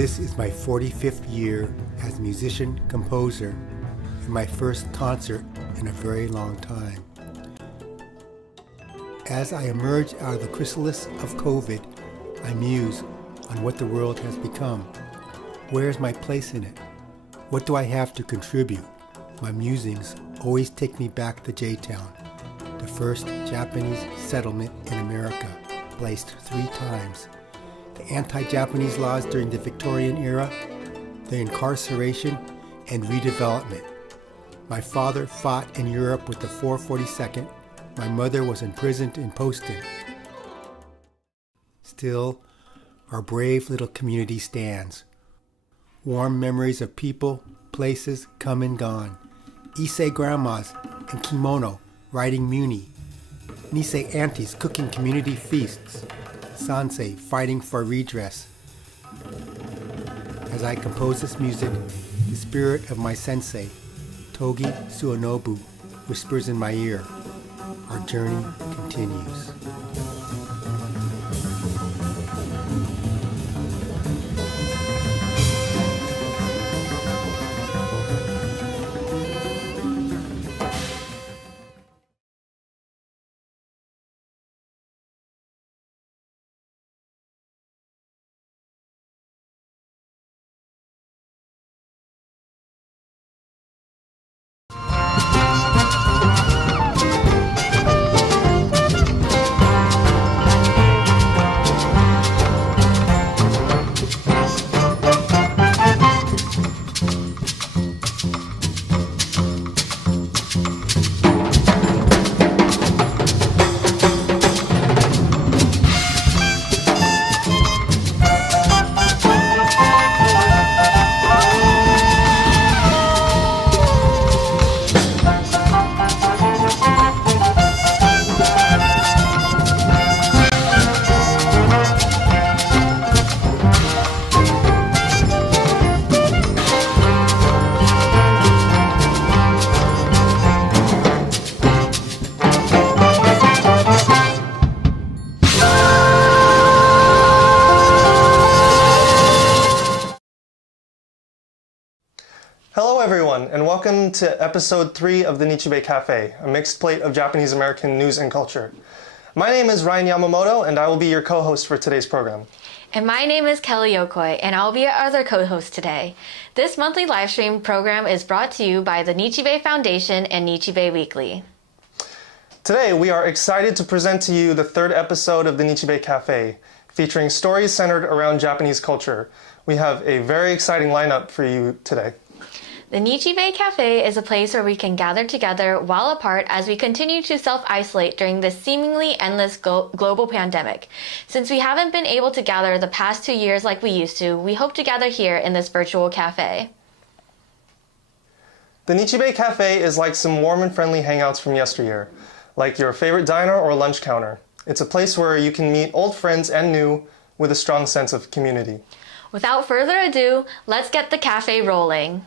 This is my 45th year as a musician-composer and my first concert in a very long time. As I emerge out of the chrysalis of COVID, I muse on what the world has become. Where is my place in it? What do I have to contribute? My musings always take me back to J-Town, the first Japanese settlement in America, placed 3 times. The anti-Japanese laws during the Victorian era, the incarceration, and redevelopment. My father fought in Europe with the 442nd. My mother was imprisoned in Poston. Still, our brave little community stands. Warm memories of people, places come and gone. Issei grandmas in kimono riding muni. Nisei aunties cooking community feasts. Sensei fighting for redress. As I compose this music, the spirit of my sensei, Togi Suonobu, whispers in my ear. Our journey continues. Hello everyone, and welcome to episode 3 of the Nichi Bei Cafe, a mixed plate of Japanese American news and culture. My name is Ryan Yamamoto, and I will be your co-host for today's program. And my name is Kelly Yokoi, and I'll be your other co-host today. This monthly livestream program is brought to you by the Nichi Bei Foundation and Nichi Bei Weekly. Today, we are excited to present to you the 3rd episode of the Nichi Bei Cafe, featuring stories centered around Japanese culture. We have a very exciting lineup for you today. The Nichi Bei Cafe is a place where we can gather together while apart as we continue to self-isolate during this seemingly endless global pandemic. Since we haven't been able to gather the past 2 years like we used to, we hope to gather here in this virtual cafe. The Nichi Bei Cafe is like some warm and friendly hangouts from yesteryear, like your favorite diner or lunch counter. It's a place where you can meet old friends and new with a strong sense of community. Without further ado, let's get the cafe rolling.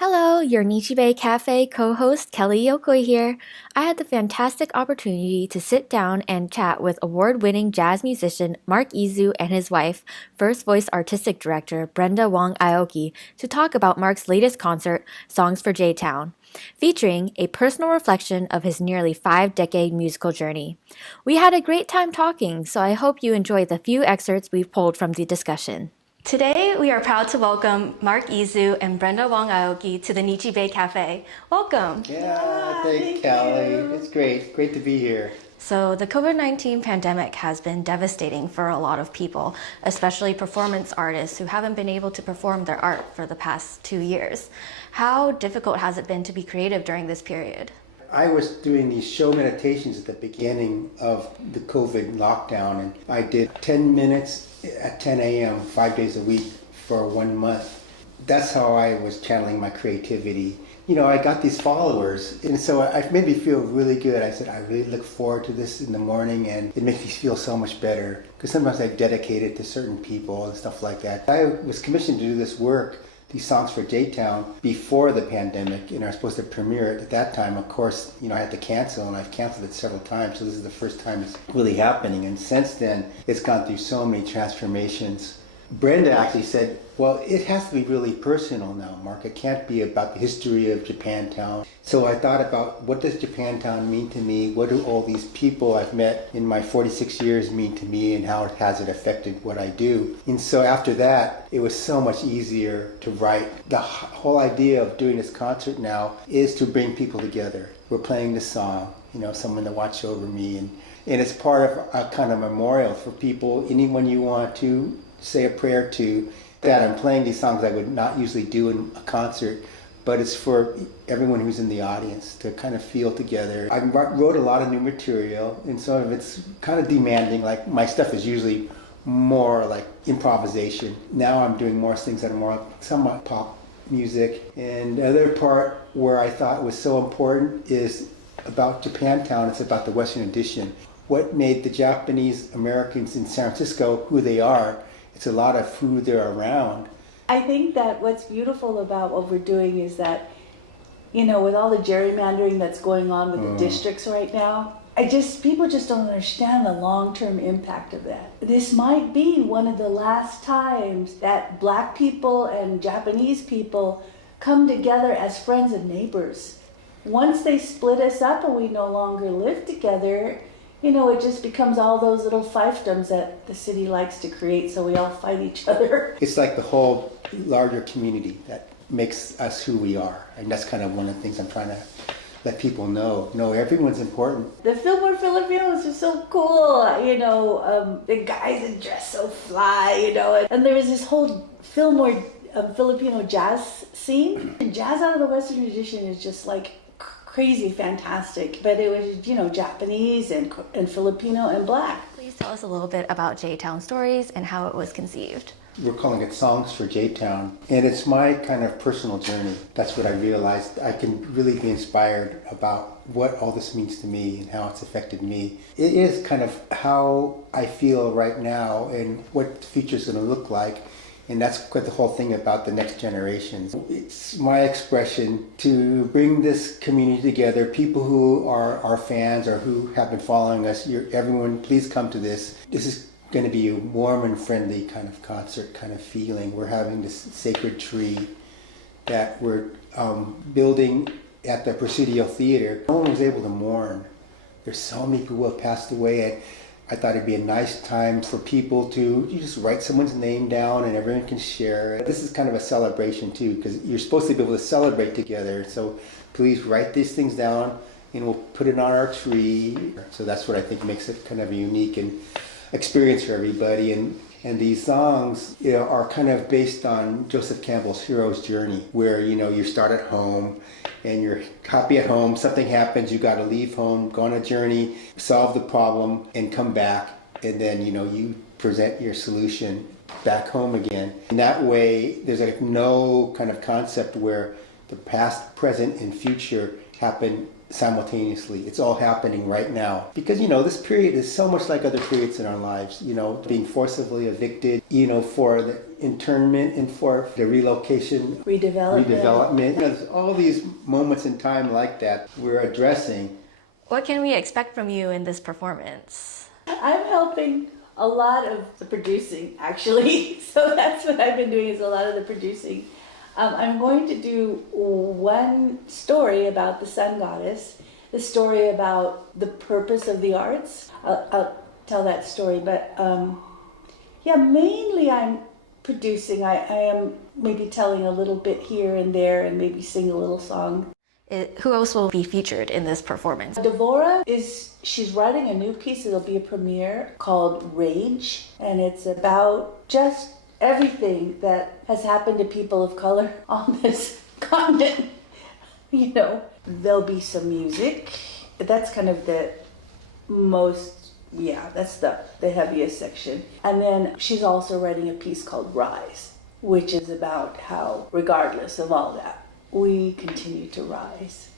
Hello, your Nichi Bei Cafe co-host Kelly Yokoi here. I had the fantastic opportunity to sit down and chat with award-winning jazz musician Mark Izu and his wife, First Voice Artistic Director Brenda Wong Aoki, to talk about Mark's latest concert, Songs for J-Town, featuring a personal reflection of his nearly 5-decade musical journey. We had a great time talking, so I hope you enjoy the few excerpts we've pulled from the discussion. Today, we are proud to welcome Mark Izu and Brenda Wong Aoki to the Nichi Bei Cafe. Welcome. Yeah, thanks, Kelly. It's great to be here. So the COVID-19 pandemic has been devastating for a lot of people, especially performance artists who haven't been able to perform their art for the past 2 years. How difficult has it been to be creative during this period? I was doing these show meditations at the beginning of the COVID lockdown, and I did 10 minutes at 10 a.m. 5 days a week for 1 month. That's how I was channeling my creativity. You know, I got these followers, and so it made me feel really good. I said, I really look forward to this in the morning, and it makes me feel so much better, because sometimes I've dedicated to certain people and stuff like that. I was commissioned to do this work these songs for J-Town before the pandemic, and I was supposed to premiere it at that time. Of course, I had to cancel, and I've canceled it several times, so this is the first time it's really happening. And since then, it's gone through so many transformations. Brenda actually said, well, it has to be really personal now, Mark. It can't be about the history of Japantown. So I thought about, what does Japantown mean to me? What do all these people I've met in my 46 years mean to me, and how has it affected what I do? And so after that, it was so much easier to write. The whole idea of doing this concert now is to bring people together. We're playing the song, someone to watch over me. And it's part of a kind of memorial for people, anyone you want to say a prayer to, that I'm playing these songs I would not usually do in a concert, but it's for everyone who's in the audience to kind of feel together. I wrote a lot of new material, and some of it's kind of demanding. Like, my stuff is usually more like improvisation. Now I'm doing more things that are more somewhat pop music. And the other part where I thought was so important is about Japantown. It's about the Western edition. What made the Japanese Americans in San Francisco who they are? It's a lot of who they're around. I think that what's beautiful about what we're doing is that, with all the gerrymandering that's going on with the districts right now, people just don't understand the long-term impact of that. This might be one of the last times that Black people and Japanese people come together as friends and neighbors. Once they split us up and we no longer live together, it just becomes all those little fiefdoms that the city likes to create, so we all fight each other. It's like the whole larger community that makes us who we are. And that's kind of one of the things I'm trying to let people know. No, everyone's important. The Fillmore Filipinos are so cool, the guys that dress so fly, And there was this whole Fillmore Filipino jazz scene. And jazz out of the Western tradition is just like crazy fantastic, but it was Japanese and Filipino and Black. Please tell us a little bit about J-Town Stories and how it was conceived. We're calling it Songs for J-Town, and it's my kind of personal journey. That's what I realized. I can really be inspired about what all this means to me and how it's affected me. It is kind of how I feel right now and what the future's going to look like. And that's quite the whole thing about the next generations. It's my expression to bring this community together, people who are our fans or who have been following us. Everyone, please come to this. This is going to be a warm and friendly kind of concert kind of feeling. We're having this sacred tree that we're building at the Presidio Theater. No one was able to mourn. There's so many people who have passed away, and I thought it'd be a nice time for people to just write someone's name down and everyone can share it. This is kind of a celebration too, because you're supposed to be able to celebrate together. So please write these things down and we'll put it on our tree. So that's what I think makes it kind of a unique and experience for everybody. And these songs are kind of based on Joseph Campbell's hero's journey, where you start at home and you're happy at home, something happens, you got to leave home, go on a journey, solve the problem, and come back, and then you present your solution back home again. And that way, there's like no kind of concept where the past, present, and future happen simultaneously. It's all happening right now. Because, this period is so much like other periods in our lives, being forcibly evicted, for the internment and for the relocation, redevelopment. There's all these moments in time like that we're addressing. What can we expect from you in this performance? I'm helping a lot of the producing, actually. So that's what I've been doing, is a lot of the producing. I'm going to do one story about the sun goddess, the story about the purpose of the arts. I'll tell that story, but mainly I'm producing. I am maybe telling a little bit here and there and maybe sing a little song. Who else will be featured in this performance? Devora she's writing a new piece. It'll be a premiere called Rage, and it's about just everything that has happened to people of color on this continent. There'll be some music. That's kind of the most, that's the heaviest section. And then she's also writing a piece called Rise, which is about how, regardless of all that, we continue to rise.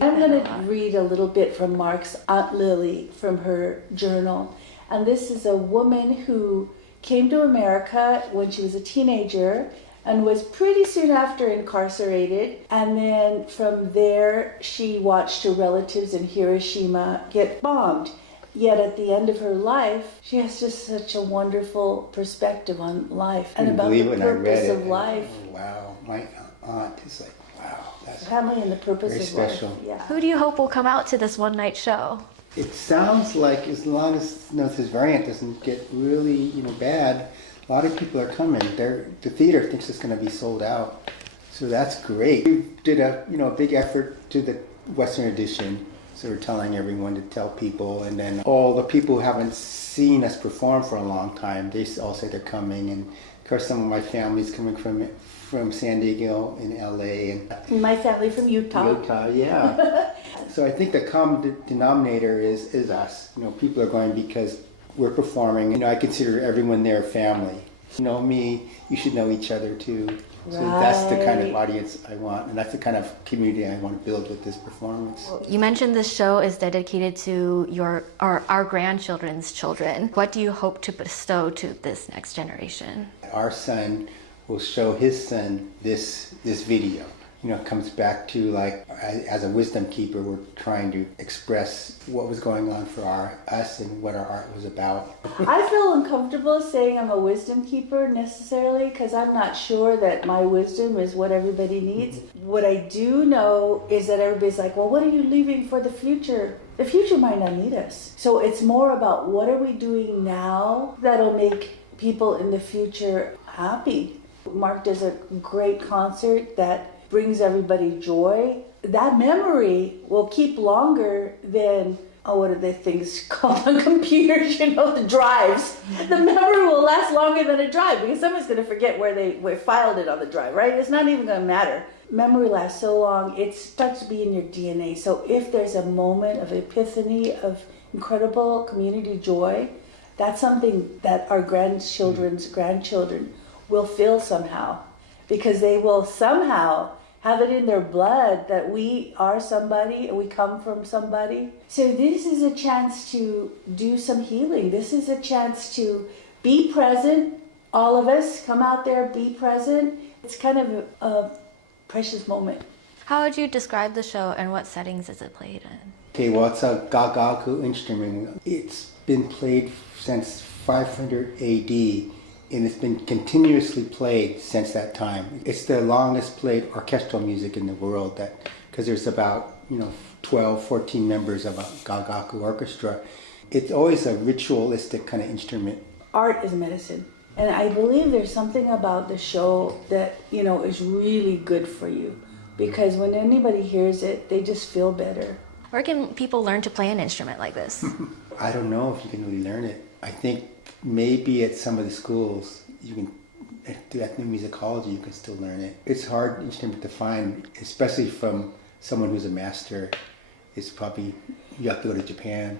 I'm going to read a little bit from Mark's Aunt Lily from her journal. And this is a woman who came to America when she was a teenager and was pretty soon after incarcerated. And then from there, she watched her relatives in Hiroshima get bombed. Yet at the end of her life, she has just such a wonderful perspective on life and about the purpose of life. Wow, my aunt is like, wow, that's family and the purpose very of special. life. Yeah. Who do you hope will come out to this one night show? It sounds like as long as this variant doesn't get really bad, a lot of people are coming. The theater thinks it's going to be sold out, so that's great. We did a big effort to the Western edition. So we're telling everyone to tell people, and then all the people who haven't seen us perform for a long time, they all say they're coming. And of course, some of my family's coming from San Diego and LA, and My family from Utah. Yeah. So I think the common denominator is us. People are going because we're performing. I consider everyone there family. You know me, you should know each other too. So that's the kind of audience I want, and that's the kind of community I want to build with this performance. You mentioned this show is dedicated to our grandchildren's children. What do you hope to bestow to this next generation? Our son will show his son this video. It comes back to as a wisdom keeper, we're trying to express what was going on for us and what our art was about. I feel uncomfortable saying I'm a wisdom keeper necessarily because I'm not sure that my wisdom is what everybody needs. What I do know is that everybody's like, well, what are you leaving for the future? The future might not need us. So it's more about what are we doing now that'll make people in the future happy. Mark does a great concert that brings everybody joy. That memory will keep longer than, what are the things called on computers, the drives. The memory will last longer than a drive because someone's going to forget where they filed it on the drive, right? It's not even going to matter. Memory lasts so long, it starts to be in your DNA. So if there's a moment of epiphany, of incredible community joy, that's something that our grandchildren's grandchildren will feel somehow, because they will somehow have it in their blood that we are somebody and we come from somebody. So this is a chance to do some healing. This is a chance to be present. All of us come out there, be present. It's kind of a precious moment. How would you describe the show and what settings is it played in? Okay, well, it's a gagaku instrument. It's been played since 500 AD. And it's been continuously played since that time. It's the longest played orchestral music in the world, because there's about 12, 14 members of a gagaku orchestra. It's always a ritualistic kind of instrument. Art is medicine. And I believe there's something about the show that, is really good for you. Because when anybody hears it, they just feel better. Where can people learn to play an instrument like this? I don't know if you can really learn it. I think maybe at some of the schools, you can, at ethnomusicology, you can still learn it. It's a hard instrument to find, especially from someone who's a master. It's probably, you have to go to Japan.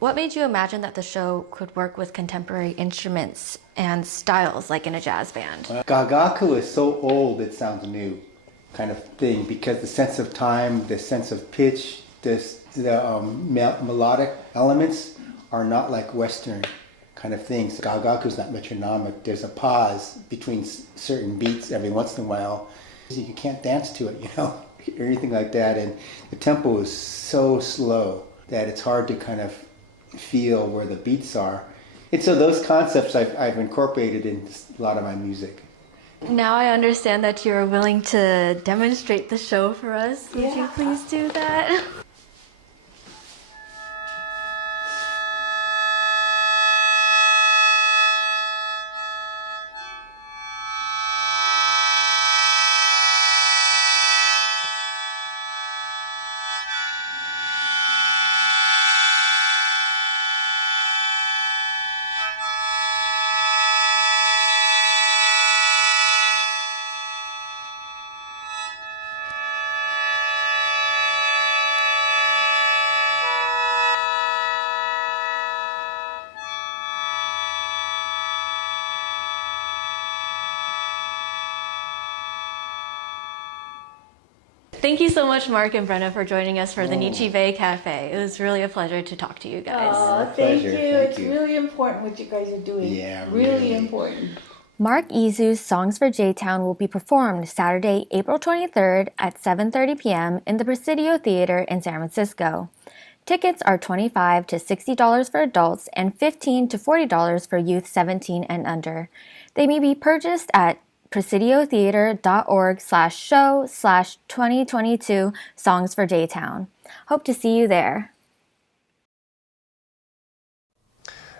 What made you imagine that the show could work with contemporary instruments and styles like in a jazz band? Gagaku is so old it sounds new kind of thing, because the sense of time, the sense of pitch, the melodic elements are not like Western kind of things. Gagaku's not metronomic. There's a pause between certain beats every once in a while. You can't dance to it, or anything like that. And the tempo is so slow that it's hard to kind of feel where the beats are. And so those concepts I've incorporated in a lot of my music. Now I understand that you're willing to demonstrate the show for us. Would you please do that? Thank you so much, Mark and Brenna, for joining us for the Nichi Bei Cafe. It was really a pleasure to talk to you guys. Oh, thank you. It's really important what you guys are doing. Yeah, really important. Mark Izu's Songs for J-Town will be performed Saturday, April 23rd at 7:30 p.m. in the Presidio Theater in San Francisco. Tickets are $25 to $60 for adults and $15 to $40 for youth 17 and under. They may be purchased at presidiotheater.org/show/2022 Songs for J-Town. Hope to see you there.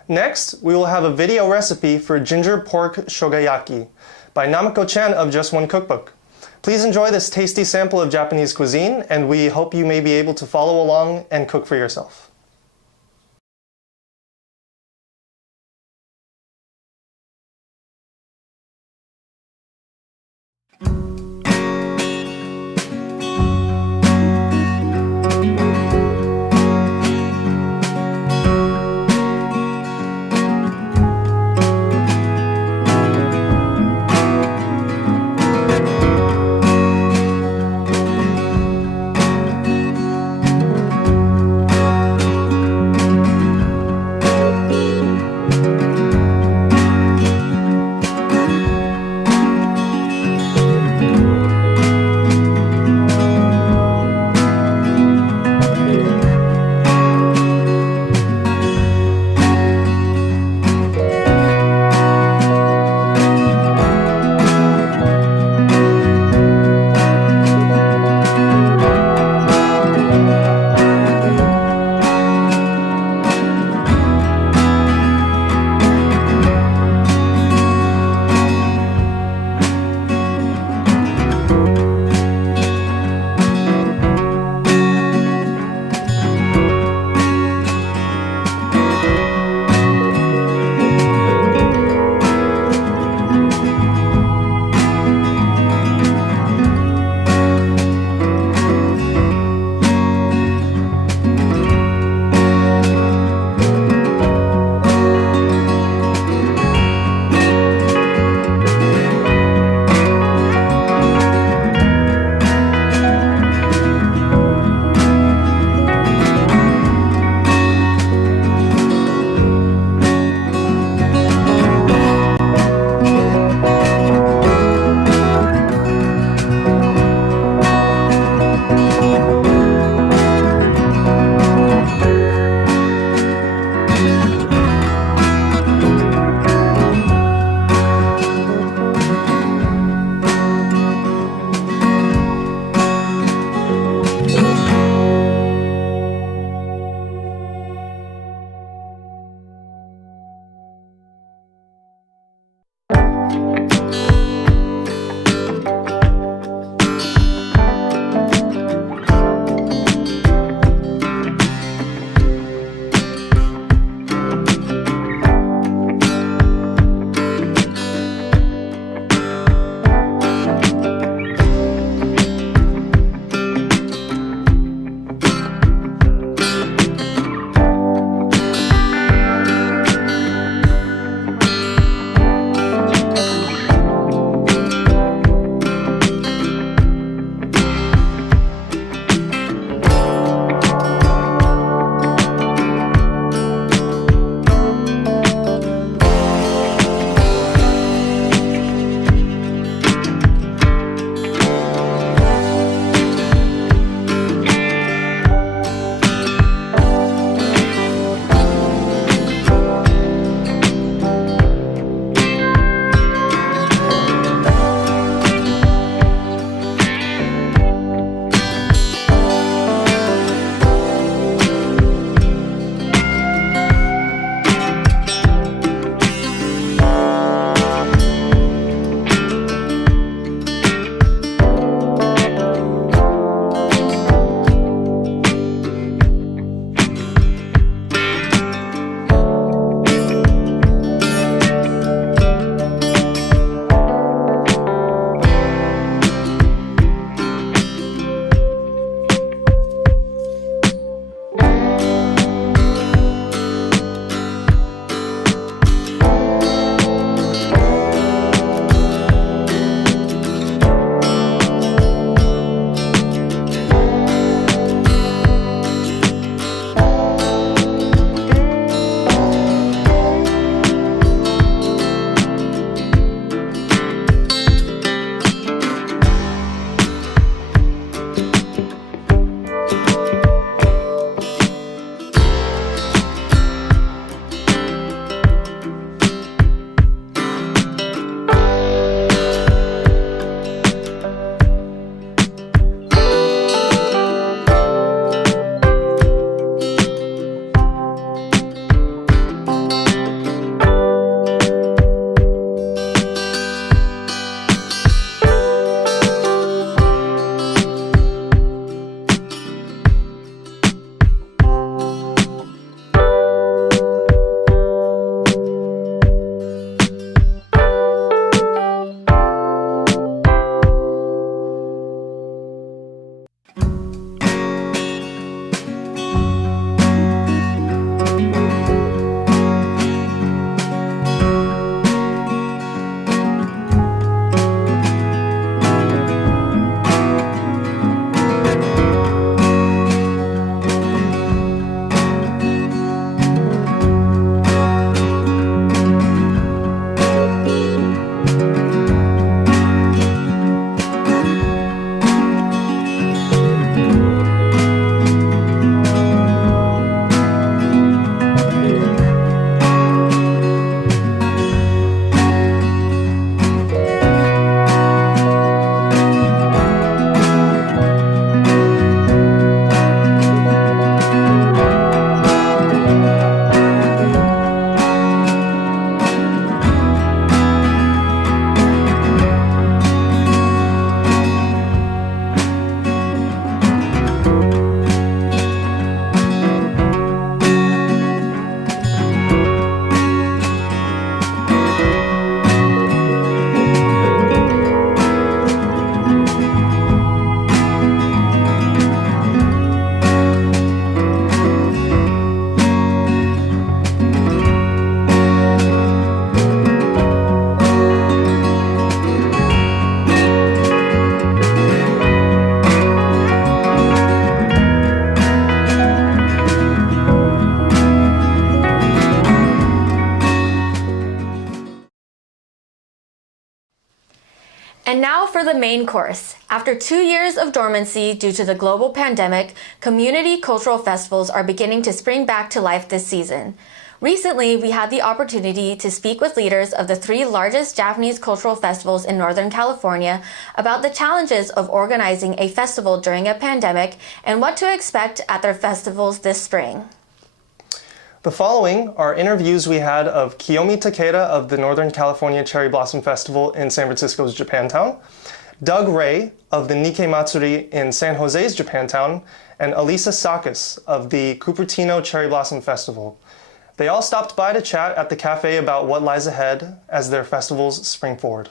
Next, we will have a video recipe for ginger pork shogayaki by Namiko Chen of Just One Cookbook. Please enjoy this tasty sample of Japanese cuisine, and we hope you may be able to follow along and cook for yourself. And now for the main course. After 2 years of dormancy due to the global pandemic, community cultural festivals are beginning to spring back to life this season. Recently, we had the opportunity to speak with leaders of the 3 largest Japanese cultural festivals in Northern California about the challenges of organizing a festival during a pandemic and what to expect at their festivals this spring. The following are interviews we had of Kiyomi Takeda of the Northern California Cherry Blossom Festival in San Francisco's Japantown, Doug Ray of the Nikkei Matsuri in San Jose's Japantown, and Elisa Sakis of the Cupertino Cherry Blossom Festival. They all stopped by to chat at the cafe about what lies ahead as their festivals spring forward.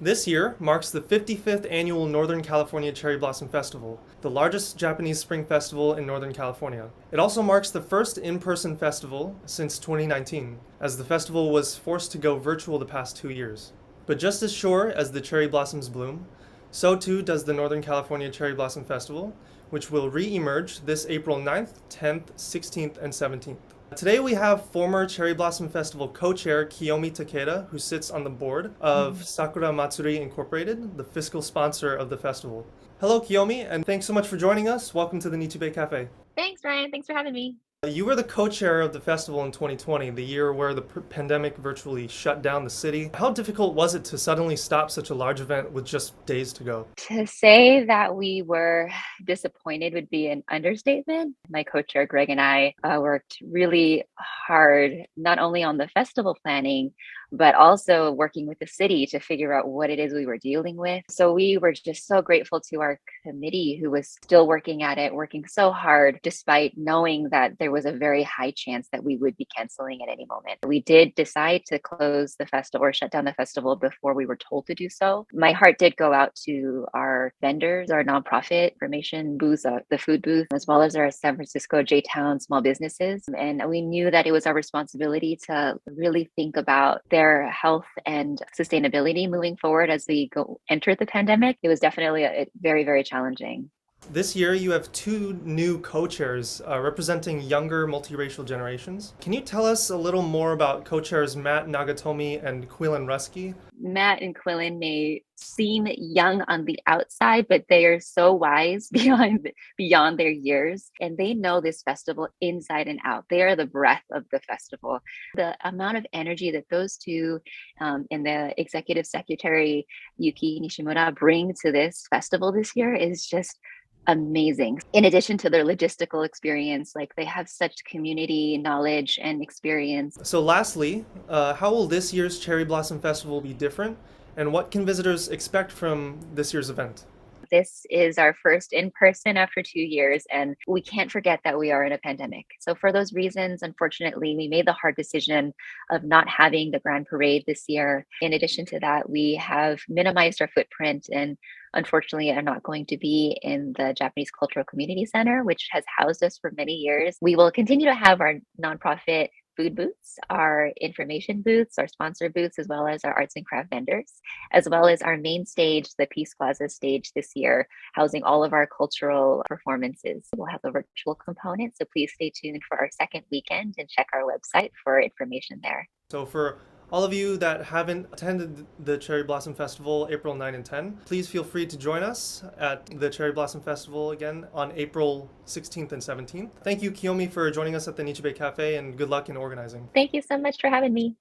This year marks the 55th annual Northern California Cherry Blossom Festival, the largest Japanese spring festival in Northern California. It also marks the first in-person festival since 2019, as the festival was forced to go virtual the past 2 years. But just as sure as the cherry blossoms bloom, so too does the Northern California Cherry Blossom Festival, which will re-emerge this April 9th, 10th, 16th, and 17th. Today we have former Cherry Blossom Festival co-chair Kiyomi Takeda, who sits on the board of Sakura Matsuri Incorporated, the fiscal sponsor of the festival. Hello Kiyomi, and thanks so much for joining us. Welcome to the Nichi Bei Cafe. Thanks, Ryan. Thanks for having me. You were the co-chair of the festival in 2020, the year where the pandemic virtually shut down the city. How difficult was it to suddenly stop such a large event with just days to go? To say that we were disappointed would be an understatement. My co-chair Greg and I worked really hard, not only on the festival planning, but also working with the city to figure out what it is we were dealing with. So we were just so grateful to our committee who was still working at it, working so hard, despite knowing that there was a very high chance that we would be canceling at any moment. We did decide to close the festival or shut down the festival before we were told to do so. My heart did go out to our vendors, our nonprofit information booths, the food booth, as well as our San Francisco J-Town small businesses. And we knew that it was our responsibility to really think about their health and sustainability moving forward as we enter the pandemic. It was definitely very, very challenging. This year, you have 2 new co-chairs representing younger multiracial generations. Can you tell us a little more about co-chairs Matt Nagatomi and Quillen Rusky? Matt and Quillen may seem young on the outside, but they are so wise beyond their years, and they know this festival inside and out. They are the breath of the festival. The amount of energy that those two and the executive secretary Yuki Nishimura bring to this festival this year is just amazing. In addition to their logistical experience, like they have such community knowledge and experience. So lastly, how will this year's Cherry Blossom Festival be different? And what can visitors expect from this year's event? This is our first in-person after 2 years, and we can't forget that we are in a pandemic. So for those reasons, unfortunately, we made the hard decision of not having the grand parade this year. In addition to that, we have minimized our footprint and unfortunately are not going to be in the Japanese Cultural Community Center, which has housed us for many years. We will continue to have our nonprofit food booths, our information booths, our sponsor booths, as well as our arts and craft vendors, as well as our main stage, the Peace Plaza stage this year, housing all of our cultural performances. We'll have a virtual component, so please stay tuned for our second weekend and check our website for information there. So for all of you that haven't attended the Cherry Blossom Festival April 9 and 10, please feel free to join us at the Cherry Blossom Festival again on April 16th and 17th. Thank you, Kiyomi, for joining us at the Nichi Bei Cafe, and good luck in organizing. Thank you so much for having me.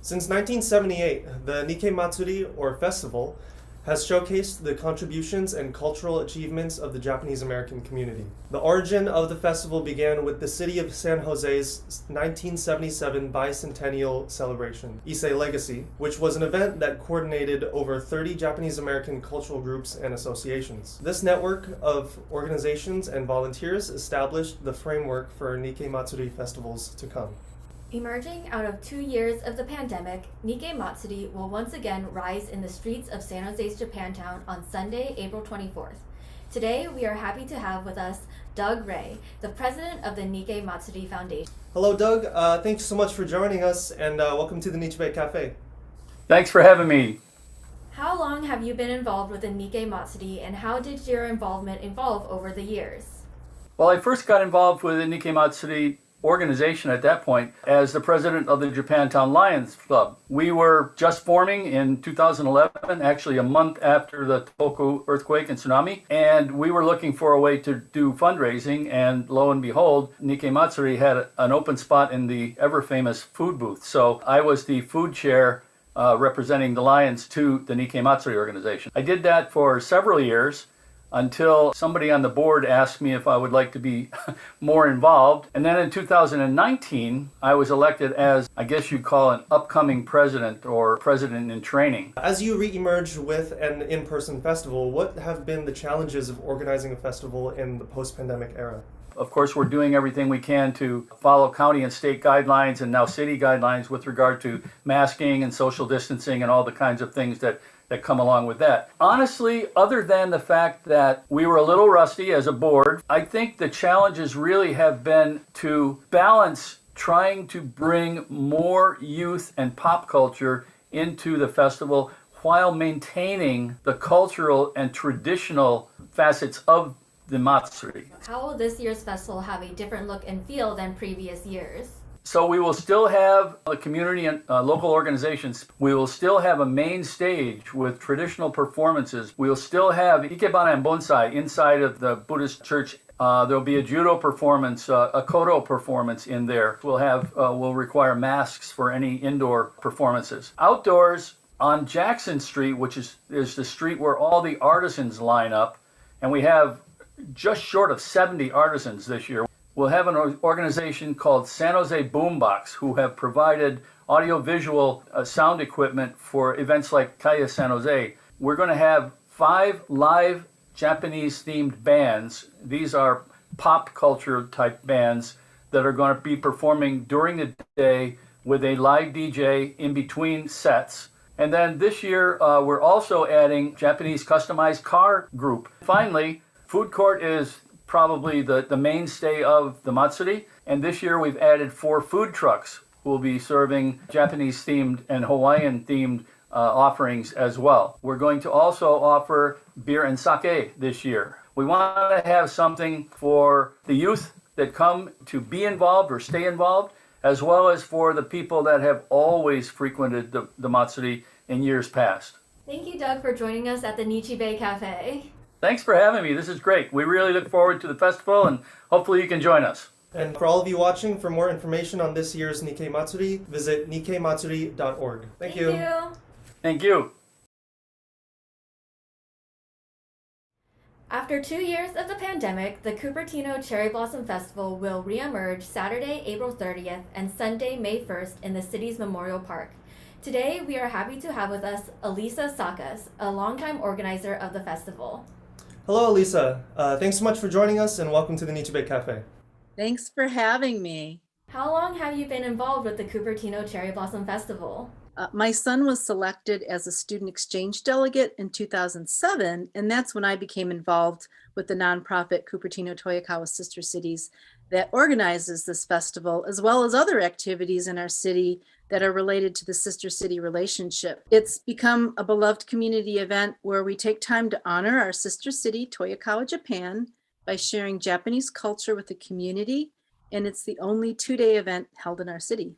Since 1978, the Nikkei Matsuri, or festival, has showcased the contributions and cultural achievements of the Japanese American community. The origin of the festival began with the city of San Jose's 1977 bicentennial celebration, Issei Legacy, which was an event that coordinated over 30 Japanese American cultural groups and associations. This network of organizations and volunteers established the framework for Nikkei Matsuri festivals to come. Emerging out of 2 years of the pandemic, Nikkei Matsuri will once again rise in the streets of San Jose's Japantown on Sunday, April 24th. Today, we are happy to have with us Doug Ray, the president of the Nikkei Matsuri Foundation. Hello, Doug. Thanks so much for joining us, and welcome to the Nichi Bei Cafe. Thanks for having me. How long have you been involved with the Nikkei Matsuri, and how did your involvement evolve over the years? Well, I first got involved with the Nikkei Matsuri organization at that point as the president of the Japantown Lions Club. We were just forming in 2011, actually a month after the Tohoku earthquake and tsunami, and we were looking for a way to do fundraising, and lo and behold, Nikkei Matsuri had an open spot in the ever-famous food booth. So I was the food chair representing the Lions to the Nikkei Matsuri organization. I did that for several years, until somebody on the board asked me if I would like to be more involved. And then in 2019, I was elected as, I guess you'd call an upcoming president or president in training. As you re-emerge with an in-person festival, what have been the challenges of organizing a festival in the post-pandemic era? Of course, we're doing everything we can to follow county and state guidelines and now city guidelines with regard to masking and social distancing and all the kinds of things that come along with that. Honestly, other than the fact that we were a little rusty as a board, I think the challenges really have been to balance trying to bring more youth and pop culture into the festival while maintaining the cultural and traditional facets of the Matsuri. How will this year's festival have a different look and feel than previous years? So we will still have the community and local organizations. We will still have a main stage with traditional performances. We will still have ikebana and bonsai inside of the Buddhist church. There'll be a judo performance, a kodo performance in there. We'll require masks for any indoor performances. Outdoors on Jackson Street, which is the street where all the artisans line up, and we have just short of 70 artisans this year. We'll have an organization called San Jose Boombox who have provided audio-visual sound equipment for events like Kaya San Jose. We're going to have 5 live Japanese-themed bands. These are pop culture type bands that are going to be performing during the day with a live DJ in between sets. And then this year, we're also adding Japanese customized car group. Finally, food court is probably the mainstay of the Matsuri. And this year we've added 4 food trucks who will be serving Japanese-themed and Hawaiian-themed offerings as well. We're going to also offer beer and sake this year. We want to have something for the youth that come to be involved or stay involved, as well as for the people that have always frequented the Matsuri in years past. Thank you, Doug, for joining us at the Nichi Bei Cafe. Thanks for having me. This is great. We really look forward to the festival, and hopefully you can join us. And for all of you watching, for more information on this year's Nikkei Matsuri, visit nikkeimatsuri.org. Thank you. Thank you. After 2 years of the pandemic, the Cupertino Cherry Blossom Festival will reemerge Saturday, April 30th and Sunday, May 1st in the city's Memorial Park. Today, we are happy to have with us Elisa Sakas, a longtime organizer of the festival. Hello, Elisa. Thanks so much for joining us, and welcome to the Nichi Bei Cafe. Thanks for having me. How long have you been involved with the Cupertino Cherry Blossom Festival? My son was selected as a student exchange delegate in 2007, and that's when I became involved with the nonprofit Cupertino Toyokawa Sister Cities that organizes this festival, as well as other activities in our city that are related to the sister city relationship. It's become a beloved community event where we take time to honor our sister city, Toyokawa, Japan, by sharing Japanese culture with the community, and it's the only 2-day event held in our city.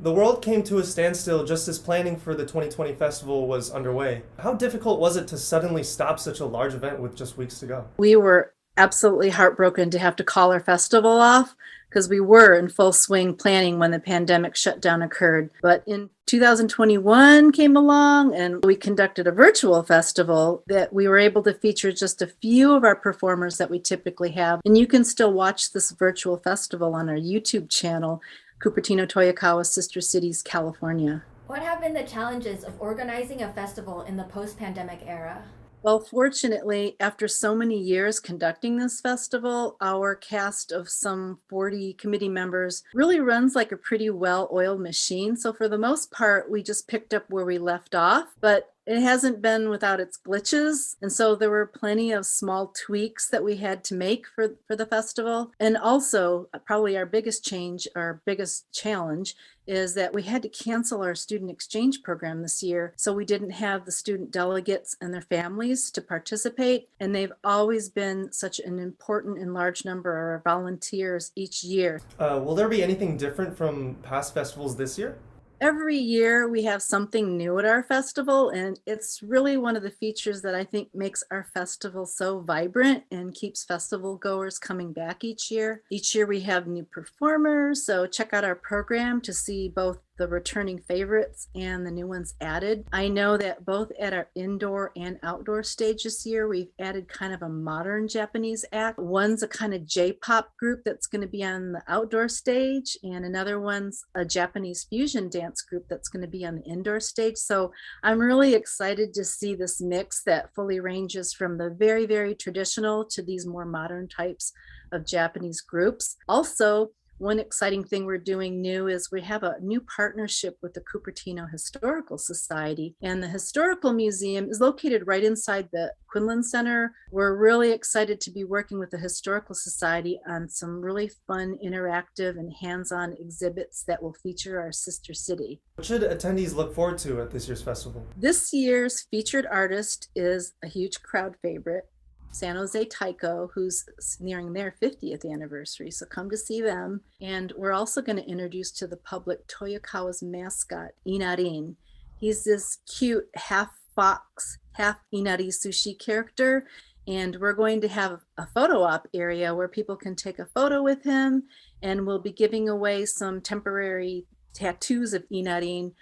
The world came to a standstill just as planning for the 2020 festival was underway. How difficult was it to suddenly stop such a large event with just weeks to go? We were absolutely heartbroken to have to call our festival off because we were in full swing planning when the pandemic shutdown occurred. But in 2021 came along and we conducted a virtual festival that we were able to feature just a few of our performers that we typically have. And you can still watch this virtual festival on our YouTube channel, Cupertino Toyokawa Sister Cities, California. What have been the challenges of organizing a festival in the post-pandemic era? Well, fortunately, after so many years conducting this festival, our cast of some 40 committee members really runs like a pretty well-oiled machine. So for the most part, we just picked up where we left off. But It hasn't been without its glitches. And so there were plenty of small tweaks that we had to make for the festival. And also, probably our biggest change, our biggest challenge, is that we had to cancel our student exchange program this year. So we didn't have the student delegates and their families to participate. And they've always been such an important and large number of our volunteers each year. Will there be anything different from past festivals this year? Every year we have something new at our festival, and it's really one of the features that I think makes our festival so vibrant and keeps festival goers coming back each year. Each year we have new performers, so check out our program to see both the returning favorites and the new ones added. I know that both at our indoor and outdoor stage this year, we've added kind of a modern Japanese act. One's a kind of J-pop group that's going to be on the outdoor stage, and another one's a Japanese fusion dance group that's going to be on the indoor stage. So I'm really excited to see this mix that fully ranges from the very, very traditional to these more modern types of Japanese groups. Also, one exciting thing we're doing new is we have a new partnership with the Cupertino Historical Society, and the Historical Museum is located right inside the Quinlan Center. We're really excited to be working with the Historical Society on some really fun, interactive, and hands-on exhibits that will feature our sister city. What should attendees look forward to at this year's festival? This year's featured artist is a huge crowd favorite, San Jose Taiko, who's nearing their 50th anniversary, so come to see them. And we're also going to introduce to the public Toyokawa's mascot, Inarin. He's this cute half fox, half Inari sushi character, and we're going to have a photo op area where people can take a photo with him, and we'll be giving away some temporary tattoos of Inarin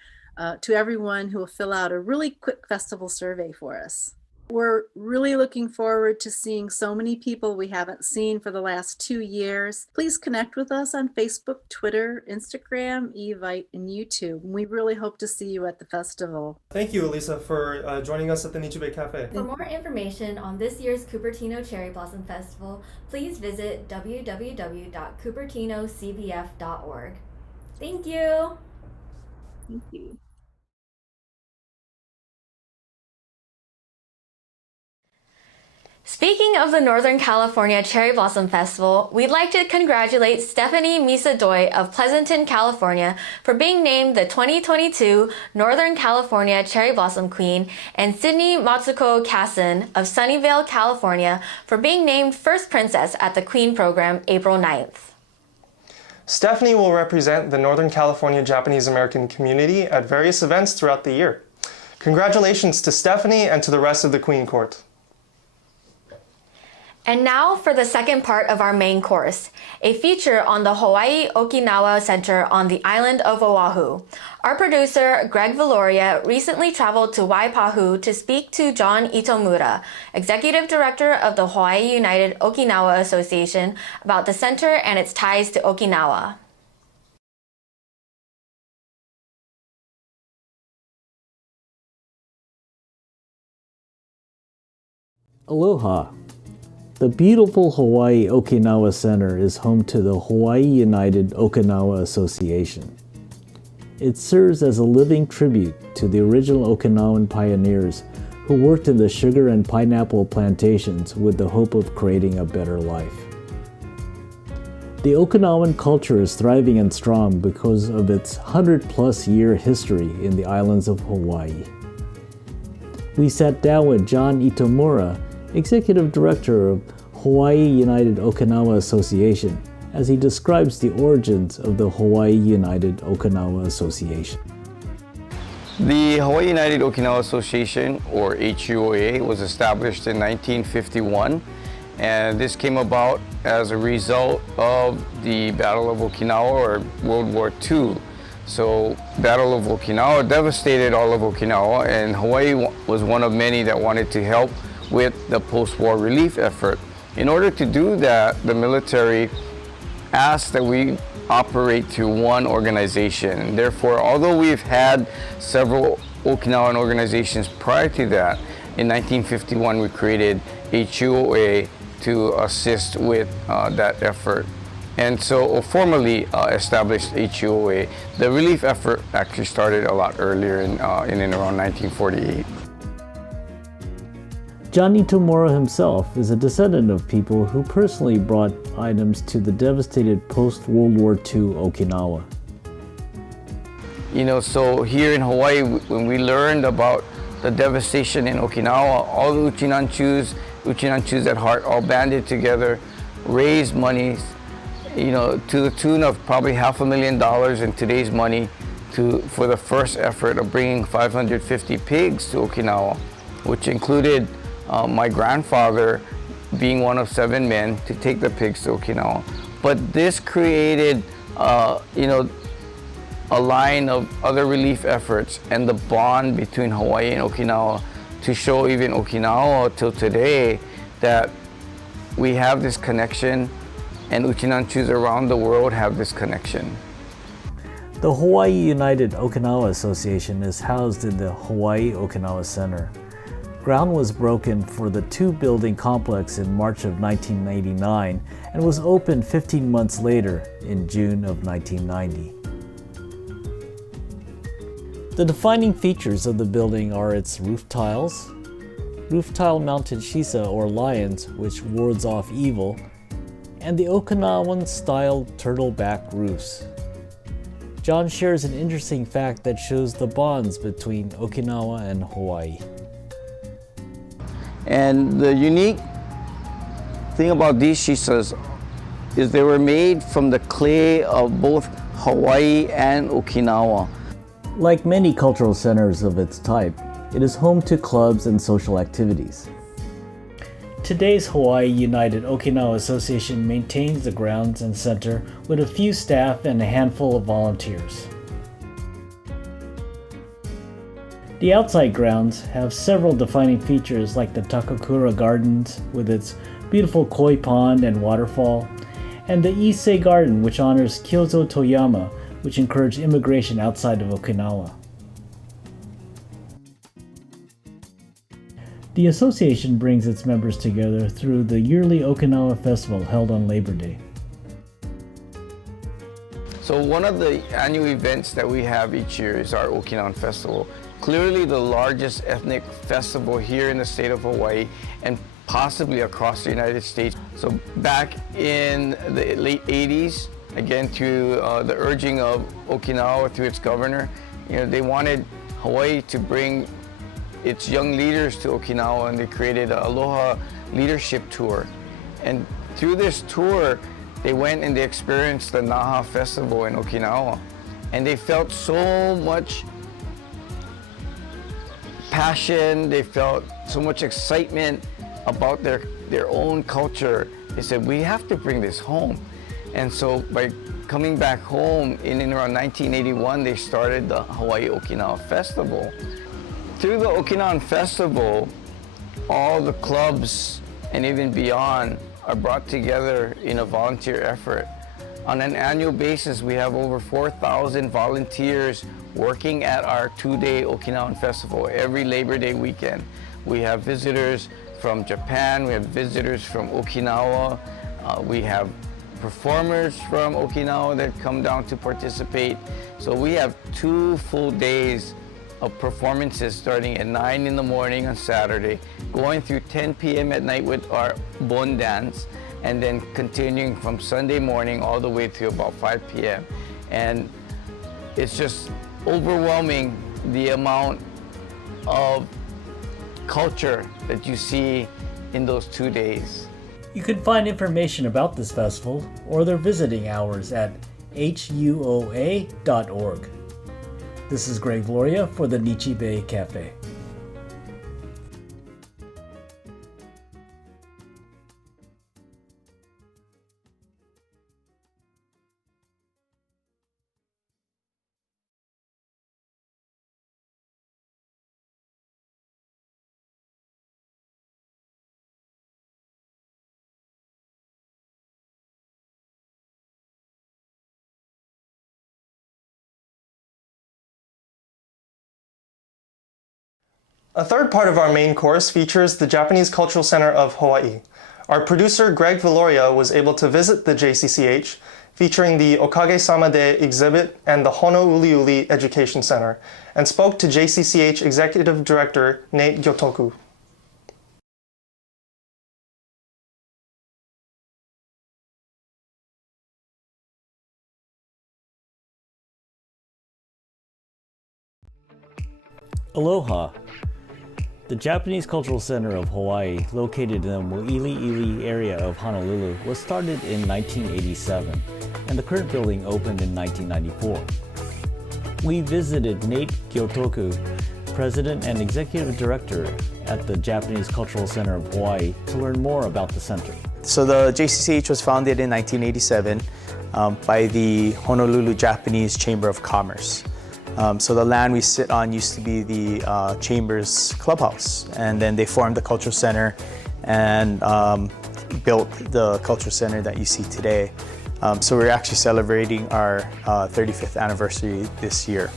to everyone who will fill out a really quick festival survey for us. We're really looking forward to seeing so many people we haven't seen for the last 2 years. Please connect with us on Facebook, Twitter, Instagram, Evite, and YouTube. We really hope to see you at the festival. Thank you, Elisa, for joining us at the Nichi Bei Cafe. For more information on this year's Cupertino Cherry Blossom Festival, please visit www.cupertinocbf.org. Thank you. Thank you. Speaking of the Northern California Cherry Blossom Festival, we'd like to congratulate Stephanie Misadoy of Pleasanton, California for being named the 2022 Northern California Cherry Blossom Queen, and Sydney Matsuko Kasson of Sunnyvale, California for being named First Princess at the Queen Program April 9th. Stephanie will represent the Northern California Japanese American community at various events throughout the year. Congratulations to Stephanie and to the rest of the Queen Court. And now for the second part of our main course, a feature on the Hawaii Okinawa Center on the island of Oahu. Our producer, Greg Valoria, recently traveled to Waipahu to speak to John Itomura, Executive Director of the Hawaii United Okinawa Association, about the center and its ties to Okinawa. Aloha. The beautiful Hawaii Okinawa Center is home to the Hawaii United Okinawa Association. It serves as a living tribute to the original Okinawan pioneers who worked in the sugar and pineapple plantations with the hope of creating a better life. The Okinawan culture is thriving and strong because of its 100-plus year history in the islands of Hawaii. We sat down with John Itomura, Executive Director of Hawaii United Okinawa Association, as he describes the origins of the Hawaii United Okinawa Association. The Hawaii United Okinawa Association, or HUOA, was established in 1951, and this came about as a result of the Battle of Okinawa, or World War II. So, Battle of Okinawa devastated all of Okinawa, and Hawaii was one of many that wanted to help with the post-war relief effort. In order to do that, the military asked that we operate through one organization. Therefore, although we've had several Okinawan organizations prior to that, in 1951 we created HUOA to assist with that effort. And so formally established HUOA. The relief effort actually started a lot earlier in and around 1948. Johnny Tomura himself is a descendant of people who personally brought items to the devastated post-World War II Okinawa. You know, so here in Hawaii, when we learned about the devastation in Okinawa, all the Uchinanchus at heart, all banded together, raised monies, you know, to the tune of probably $500,000 in today's money for the first effort of bringing 550 pigs to Okinawa, which included my grandfather being one of 7 men to take the pigs to Okinawa. But this created, you know, a line of other relief efforts and the bond between Hawaii and Okinawa to show even Okinawa till today that we have this connection and Uchinanchus around the world have this connection. The Hawaii United Okinawa Association is housed in the Hawaii Okinawa Center. Ground was broken for the 2-building complex in March of 1989 and was opened 15 months later in June of 1990. The defining features of the building are its roof tiles, roof tile mounted shisa or lions which wards off evil, and the Okinawan-style turtle-back roofs. John shares an interesting fact that shows the bonds between Okinawa and Hawaii. And the unique thing about these shisas is they were made from the clay of both Hawaii and Okinawa. Like many cultural centers of its type, it is home to clubs and social activities. Today's Hawaii United Okinawa Association maintains the grounds and center with a few staff and a handful of volunteers. The outside grounds have several defining features like the Takakura Gardens with its beautiful koi pond and waterfall, and the Issei Garden which honors Kyozo Toyama, which encouraged immigration outside of Okinawa. The association brings its members together through the yearly Okinawa Festival held on Labor Day. So one of the annual events that we have each year is our Okinawan Festival. Clearly the largest ethnic festival here in the state of Hawaii and possibly across the United States. So back in the late 80s, again through the urging of Okinawa through its governor, you know, they wanted Hawaii to bring its young leaders to Okinawa, and they created an Aloha Leadership Tour. And through this tour, they went and they experienced the Naha Festival in Okinawa. And they felt so much passion, they felt so much excitement about their own culture. They said, we have to bring this home. And so by coming back home in around 1981, they started the Hawaii Okinawa Festival. Through the Okinawan Festival, all the clubs and even beyond are brought together in a volunteer effort. On an annual basis, we have over 4,000 volunteers working at our 2-day Okinawan Festival every Labor Day weekend. We have visitors from Japan, we have visitors from Okinawa, we have performers from Okinawa that come down to participate. So we have 2 full days of performances starting at 9 in the morning on Saturday, going through 10 p.m. at night with our bon dance, and then continuing from Sunday morning all the way to about 5 p.m. And it's just overwhelming the amount of culture that you see in those 2 days. You can find information about this festival or their visiting hours at huoa.org. This is Greg Gloria for the Nichi Bei Cafe. A third part of our main course features the Japanese Cultural Center of Hawaii. Our producer Greg Valoria was able to visit the JCCH, featuring the Okage-sama De exhibit and the Honouliuli Education Center, and spoke to JCCH Executive Director Nate Gyotoku. Aloha. The Japanese Cultural Center of Hawaii, located in the Mo'iliili area of Honolulu, was started in 1987, and the current building opened in 1994. We visited Nate Kyotoku, President and Executive Director at the Japanese Cultural Center of Hawaii, to learn more about the center. So the JCCH was founded in 1987 by the Honolulu Japanese Chamber of Commerce. So the land we sit on used to be the Chamber's clubhouse, and then they formed the Cultural Center and built the Cultural Center that you see today. So we're actually celebrating our 35th anniversary this year.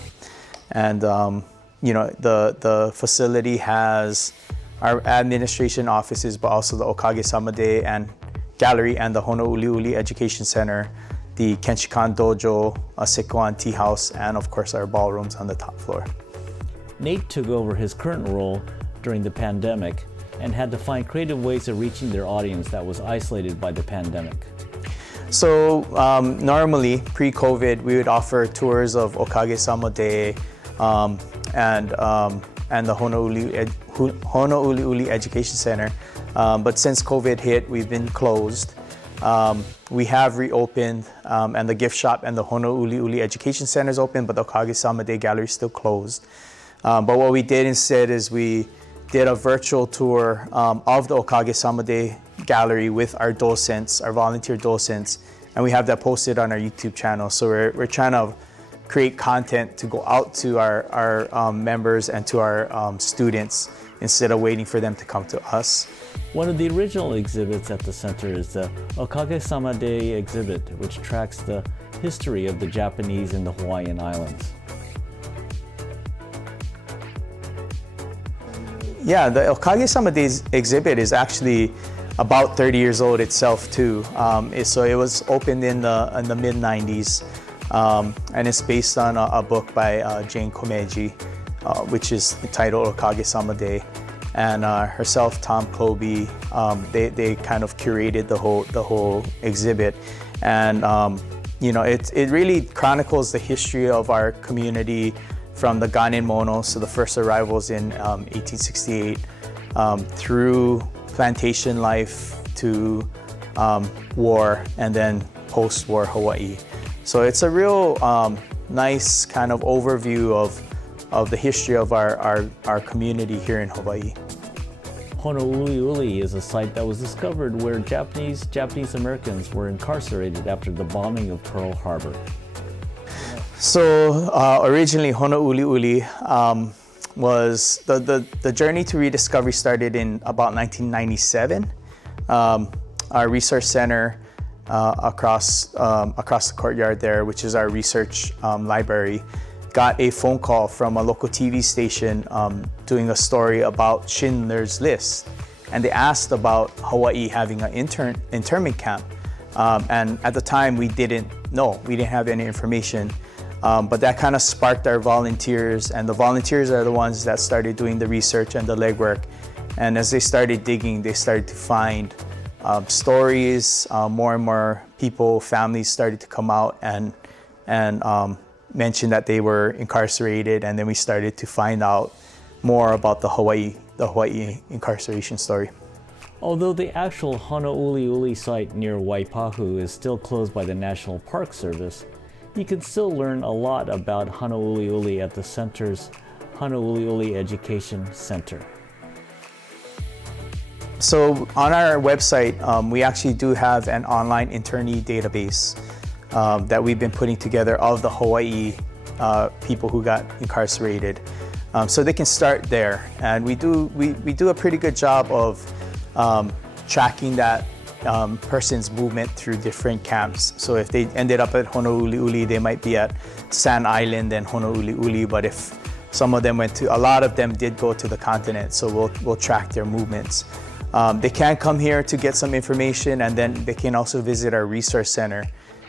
And the facility has our administration offices, but also the Okage-sama Day and Gallery and the Honouliuli Education Center, the Kenshikan Dojo, a Sekoan Tea House, and of course our ballrooms on the top floor. Nate took over his current role during the pandemic and had to find creative ways of reaching their audience that was isolated by the pandemic. So normally, pre-COVID, we would offer tours of Okage-sama Day and the Honouliuli Education Center. But since COVID hit, we've been closed. We have reopened, and the gift shop and the Honouliuli Education Center is open, but the Okage-sama Day Gallery is still closed. But what we did instead is we did a virtual tour of the Okage-sama Day Gallery with our docents, our volunteer docents, and we have that posted on our YouTube channel. So we're trying to create content to go out to our members and to our students instead of waiting for them to come to us. One of the original exhibits at the center is the Okage-sama Day exhibit, which tracks the history of the Japanese in the Hawaiian Islands. Yeah, the Okage-sama Day exhibit is actually about 30 years old itself too. So it was opened in the mid-90s, and it's based on a book by Jane Komeiji, which is titled Okage-sama Day. And herself, Tom Kobe, they kind of curated the whole exhibit, and it really chronicles the history of our community from the Ganin Mono, so the first arrivals in 1868, through plantation life to war, and then post-war Hawaii. So it's a real nice kind of overview of the history of our community here in Hawaii. Honouliuli is a site that was discovered where Japanese Americans were incarcerated after the bombing of Pearl Harbor. So originally Honouliuli was the journey to rediscovery started in about 1997. Our research center across the courtyard there, which is our research library, got a phone call from a local TV station doing a story about Schindler's List. And they asked about Hawaii having an internment camp. And at the time, we didn't know. We didn't have any information. But that kind of sparked our volunteers. And the volunteers are the ones that started doing the research and the legwork. And as they started digging, they started to find stories. More and more people, families started to come out and mentioned that they were incarcerated, and then we started to find out more about the Hawaii incarceration story. Although the actual Honouliuli site near Waipahu is still closed by the National Park Service, you can still learn a lot about Honouliuli at the center's Honouliuli Education Center. So on our website, we actually do have an online internee database that we've been putting together of the Hawaii people who got incarcerated, so they can start there. And we do a pretty good job of tracking that person's movement through different camps. So if they ended up at Honouliuli, they might be at Sand Island and Honouliuli. But if some of them a lot of them did go to the continent, so we'll track their movements. They can come here to get some information, and then they can also visit our resource center.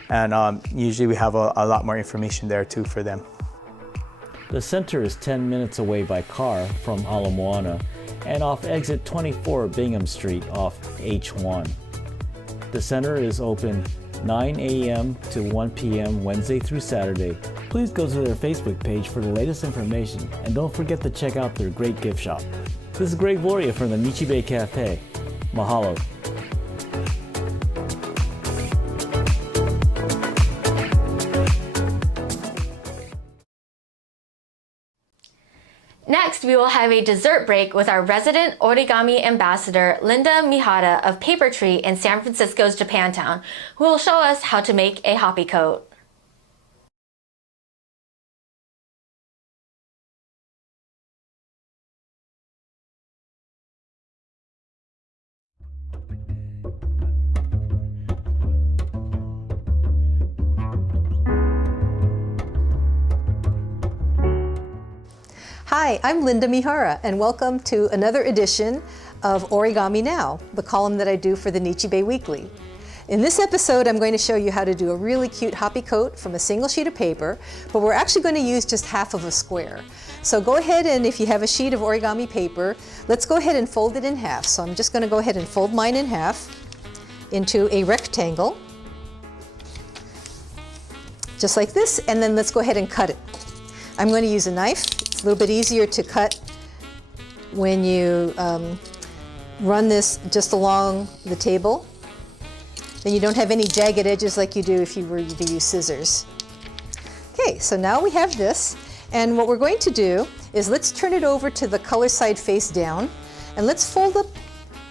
And usually we have a lot more information there too for them. The center is 10 minutes away by car from Ala Moana and off exit 24 Bingham Street off H1. The center is open 9 a.m. to 1 p.m. Wednesday through Saturday, please go to their Facebook page for the latest information, and don't forget to check out their great gift shop. This is Greg Gloria from the Nichi Bei Cafe. Mahalo. Next, we will have a dessert break with our resident origami ambassador, Linda Mihara of Paper Tree in San Francisco's Japantown, who will show us how to make a Happi coat. Hi, I'm Linda Mihara, and welcome to another edition of Origami Now, the column that I do for the Nichi Bei Weekly. In this episode, I'm going to show you how to do a really cute Happi coat from a single sheet of paper, but we're actually going to use just half of a square. So go ahead, and if you have a sheet of origami paper, let's go ahead and fold it in half. So I'm just going to go ahead and fold mine in half into a rectangle, just like this, and then let's go ahead and cut it. I'm going to use a knife. A little bit easier to cut when you run this just along the table. Then you don't have any jagged edges like you do if you were to use scissors. Okay, so now we have this, and what we're going to do is let's turn it over to the color side face down, and let's fold up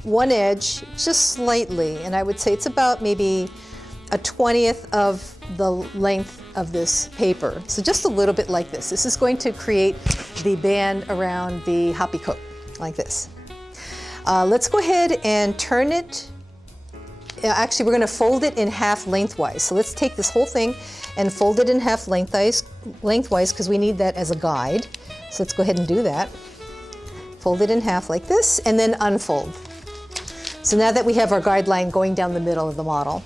one edge just slightly, and I would say it's about maybe a 1/20th of the length of this paper. So just a little bit like this. This is going to create the band around the Happi coat, like this. Let's go ahead and turn it. Actually, we're going to fold it in half lengthwise. So let's take this whole thing and fold it in half lengthwise because we need that as a guide. So let's go ahead and do that. Fold it in half like this and then unfold. So now that we have our guideline going down the middle of the model,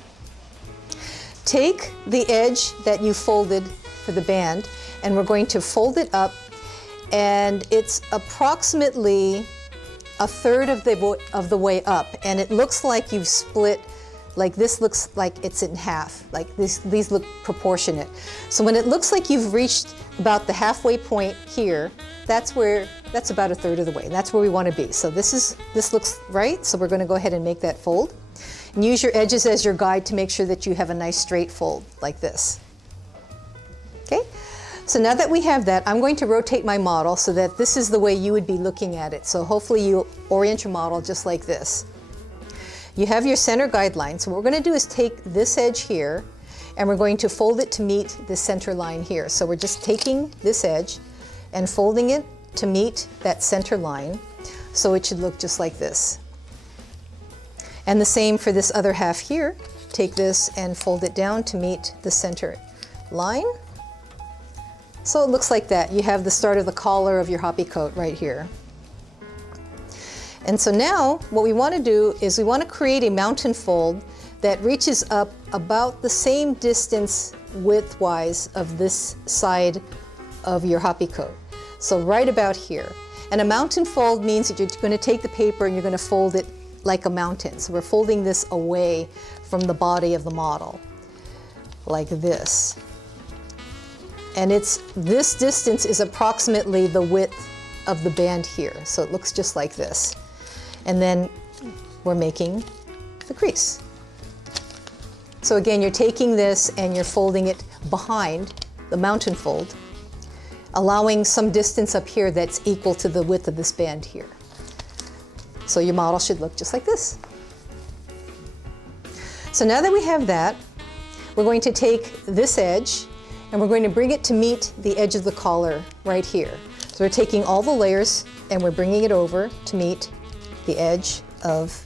take the edge that you folded for the band, and we're going to fold it up, and it's approximately 1/3 of the way up, and it looks like you've split, like this looks like it's in half, like these look proportionate. So when it looks like you've reached about the halfway point here, that's about 1/3 of the way, and that's where we want to be. So this looks right, so we're going to go ahead and make that fold. And use your edges as your guide to make sure that you have a nice straight fold like this. Okay, so now that we have that, I'm going to rotate my model so that this is the way you would be looking at it. So hopefully you orient your model just like this. You have your center guideline. So what we're going to do is take this edge here, and we're going to fold it to meet the center line here. So we're just taking this edge and folding it to meet that center line, so it should look just like this. And the same for this other half here. Take this and fold it down to meet the center line. So it looks like that. You have the start of the collar of your Happi coat right here. And so now what we want to do is we want to create a mountain fold that reaches up about the same distance width-wise of this side of your Happi coat. So right about here. And a mountain fold means that you're going to take the paper and you're going to fold it like a mountain. So we're folding this away from the body of the model, like this. And this distance is approximately the width of the band here. So it looks just like this. And then we're making the crease. So again, you're taking this and you're folding it behind the mountain fold, allowing some distance up here that's equal to the width of this band here. So your model should look just like this. So now that we have that, we're going to take this edge and we're going to bring it to meet the edge of the collar right here. So we're taking all the layers and we're bringing it over to meet the edge of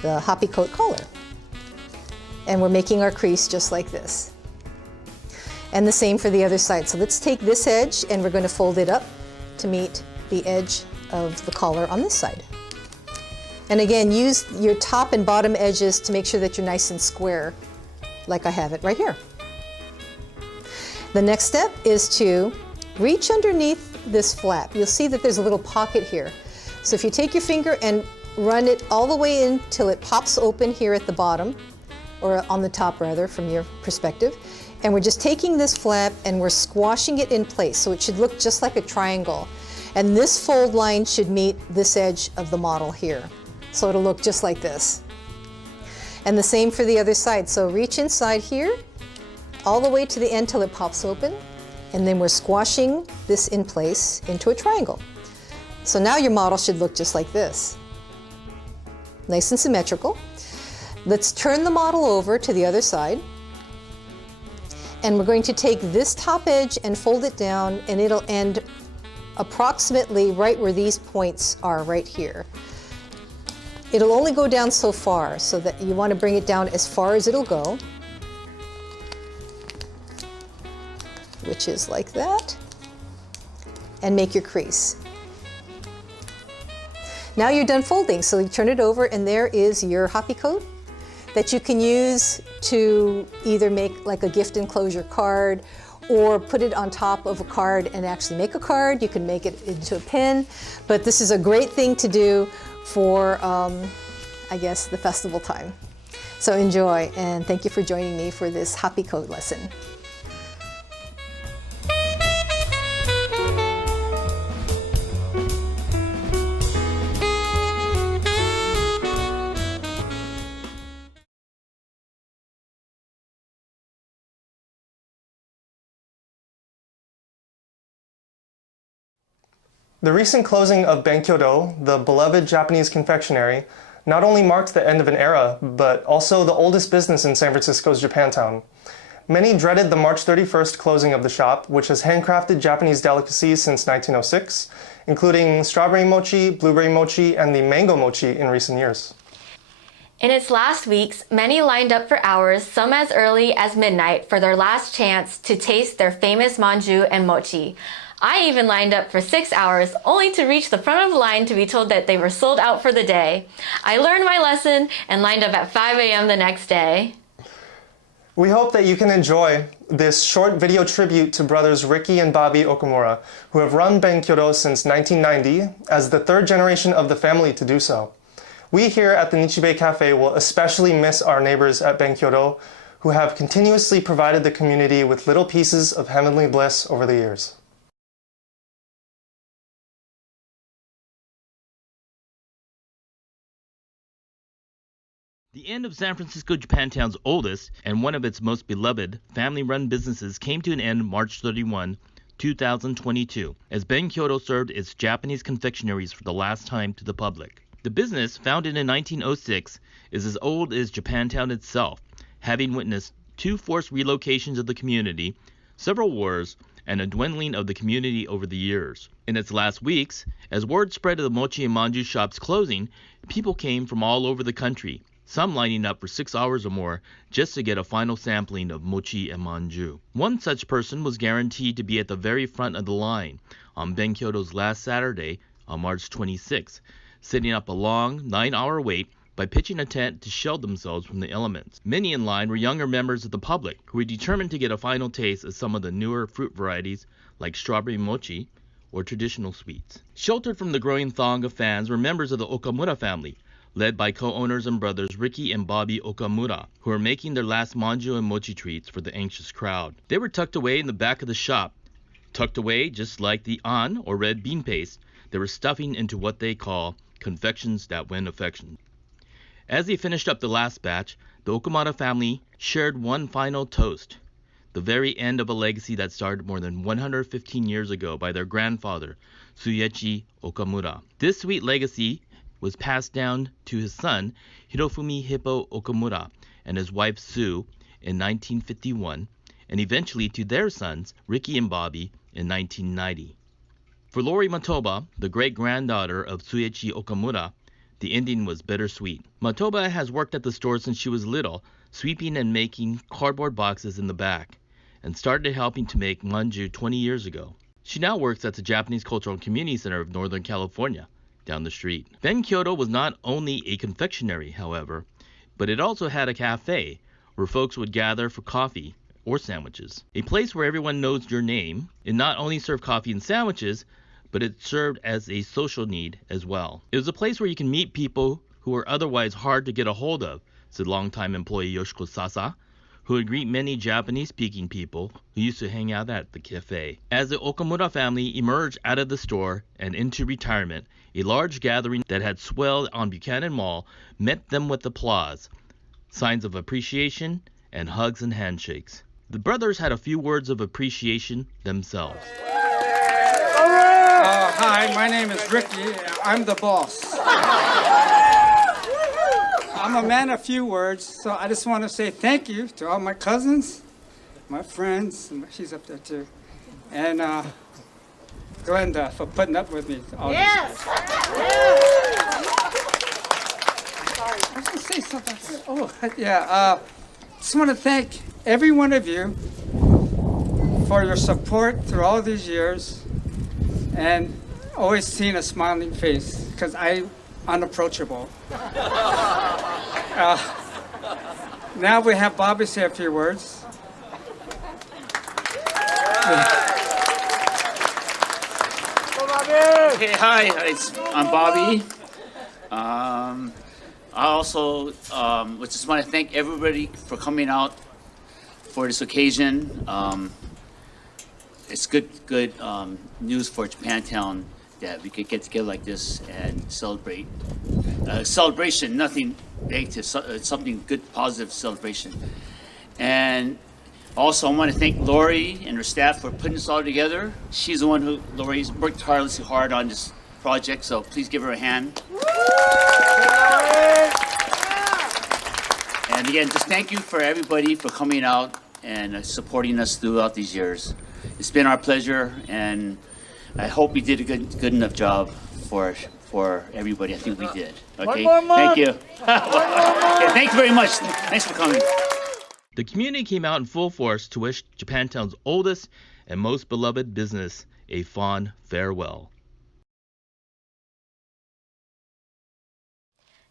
the Happi coat collar. And we're making our crease just like this. And the same for the other side. So let's take this edge and we're going to fold it up to meet the edge of the collar on this side. And again, use your top and bottom edges to make sure that you're nice and square, like I have it right here. The next step is to reach underneath this flap. You'll see that there's a little pocket here. So if you take your finger and run it all the way in till it pops open here at the bottom, or on the top rather, from your perspective, And we're just taking this flap and we're squashing it in place so it should look just like a triangle. And this fold line should meet this edge of the model here. So it'll look just like this. And the same for the other side. So reach inside here, all the way to the end till it pops open. And then we're squashing this in place into a triangle. So now your model should look just like this. Nice and symmetrical. Let's turn the model over to the other side. And we're going to take this top edge and fold it down, and it'll end approximately right where these points are right here. It'll only go down so far, so that you want to bring it down as far as it'll go, which is like that, and make your crease. Now you're done folding, so you turn it over and there is your Happi coat that you can use to either make like a gift enclosure card or put it on top of a card and actually make a card. You can make it into a pin, but this is a great thing to do for, I guess, the festival time. So enjoy, and thank you for joining me for this Happi coat lesson. The recent closing of Benkyodo, the beloved Japanese confectionery, not only marked the end of an era, but also the oldest business in San Francisco's Japantown. Many dreaded the March 31st closing of the shop, which has handcrafted Japanese delicacies since 1906, including strawberry mochi, blueberry mochi, and the mango mochi in recent years. In its last weeks, many lined up for hours, some as early as midnight, for their last chance to taste their famous manju and mochi. I even lined up for 6 hours, only to reach the front of the line to be told that they were sold out for the day. I learned my lesson and lined up at 5 a.m. the next day. We hope that you can enjoy this short video tribute to brothers Ricky and Bobby Okamura, who have run Benkyodo since 1990 as the third generation of the family to do so. We here at the Nichi Bei Cafe will especially miss our neighbors at Benkyodo, who have continuously provided the community with little pieces of heavenly bliss over the years. The end of San Francisco Japantown's oldest and one of its most beloved family-run businesses came to an end March 31, 2022, as Benkyodo served its Japanese confectionaries for the last time to the public. The business, founded in 1906, is as old as Japantown itself, having witnessed 2 forced relocations of the community, several wars, and a dwindling of the community over the years. In its last weeks, as word spread of the mochi and manju shops closing, people came from all over the country, some lining up for 6 hours or more just to get a final sampling of mochi and manju. One such person was guaranteed to be at the very front of the line on Benkyodo's last Saturday on March 26, setting up a long 9-hour wait by pitching a tent to shield themselves from the elements. Many in line were younger members of the public who were determined to get a final taste of some of the newer fruit varieties like strawberry mochi or traditional sweets. Sheltered from the growing throng of fans were members of the Okamura family, led by co-owners and brothers Ricky and Bobby Okamura, who are making their last manju and mochi treats for the anxious crowd. They were tucked away in the back of the shop. Tucked away just like the an, or red bean paste, they were stuffing into what they call confections that win affection. As they finished up the last batch, the Okamura family shared one final toast, the very end of a legacy that started more than 115 years ago by their grandfather, Tsuyoshi Okamura. This sweet legacy was passed down to his son, Hirofumi Hippo Okamura, and his wife Sue in 1951, and eventually to their sons, Ricky and Bobby, in 1990. For Lori Matoba, the great-granddaughter of Tsuyoshi Okamura, the ending was bittersweet. Matoba has worked at the store since she was little, sweeping and making cardboard boxes in the back, and started helping to make manju 20 years ago. She now works at the Japanese Cultural and Community Center of Northern California, down the street. Benkyodo was not only a confectionery, however, but it also had a cafe where folks would gather for coffee or sandwiches. A place where everyone knows your name. It not only served coffee and sandwiches, but it served as a social need as well. It was a place where you can meet people who are otherwise hard to get a hold of, said longtime employee Yoshiko Sasa, who would greet many Japanese-speaking people who used to hang out at the cafe. As the Okamura family emerged out of the store and into retirement, a large gathering that had swelled on Buchanan Mall met them with applause, signs of appreciation, and hugs and handshakes. The brothers had a few words of appreciation themselves. Hi, my name is Ricky. I'm the boss. I'm a man of few words, so I just want to say thank you to all my cousins, my friends, and she's up there too, and Glenda for putting up with me. Yes! Sorry, I was going to say something. Oh, yeah. Just want to thank every one of you for your support through all these years and always seeing a smiling face, because I'm unapproachable. Now we have Bobby say a few words. Hey, hi, I'm Bobby. I also just want to thank everybody for coming out for this occasion. It's good news for Japantown that we could get together like this and celebrate. Celebration, nothing negative, something good, positive celebration. And also I want to thank Lori and her staff for putting this all together. She's the one Lori's worked tirelessly hard on this project, so please give her a hand. And again, just thank you for everybody for coming out and supporting us throughout these years. It's been our pleasure, and I hope we did a good enough job for everybody. I think we did. Okay, thank you. Okay, thank you very much. Thanks for coming. The community came out in full force to wish Japantown's oldest and most beloved business a fond farewell.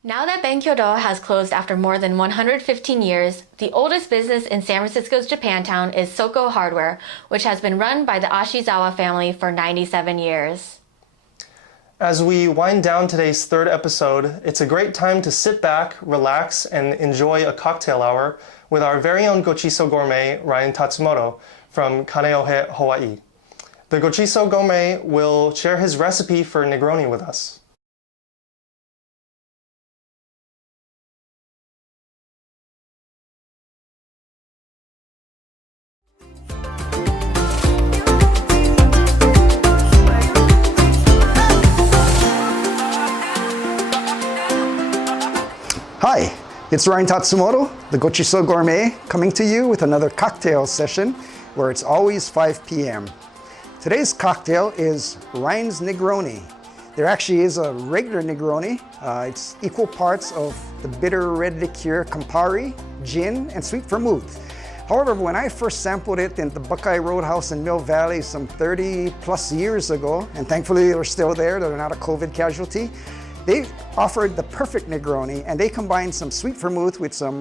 Now that Benkyodo has closed after more than 115 years, the oldest business in San Francisco's Japantown is Soko Hardware, which has been run by the Ashizawa family for 97 years. As we wind down today's third episode, it's a great time to sit back, relax, and enjoy a cocktail hour with our very own Gochiso Gourmet, Ryan Tatsumoto, from Kaneohe, Hawaii. The Gochiso Gourmet will share his recipe for Negroni with us. Hi, it's Ryan Tatsumoto, the Gochiso Gourmet, coming to you with another cocktail session where it's always 5 p.m. Today's cocktail is Ryan's Negroni. There actually is a regular Negroni. It's equal parts of the bitter red liqueur Campari, gin, and sweet vermouth. However, when I first sampled it in the Buckeye Roadhouse in Mill Valley some 30 plus years ago, and thankfully they were still there, they're not a COVID casualty, they offered the perfect Negroni, and they combined some sweet vermouth with some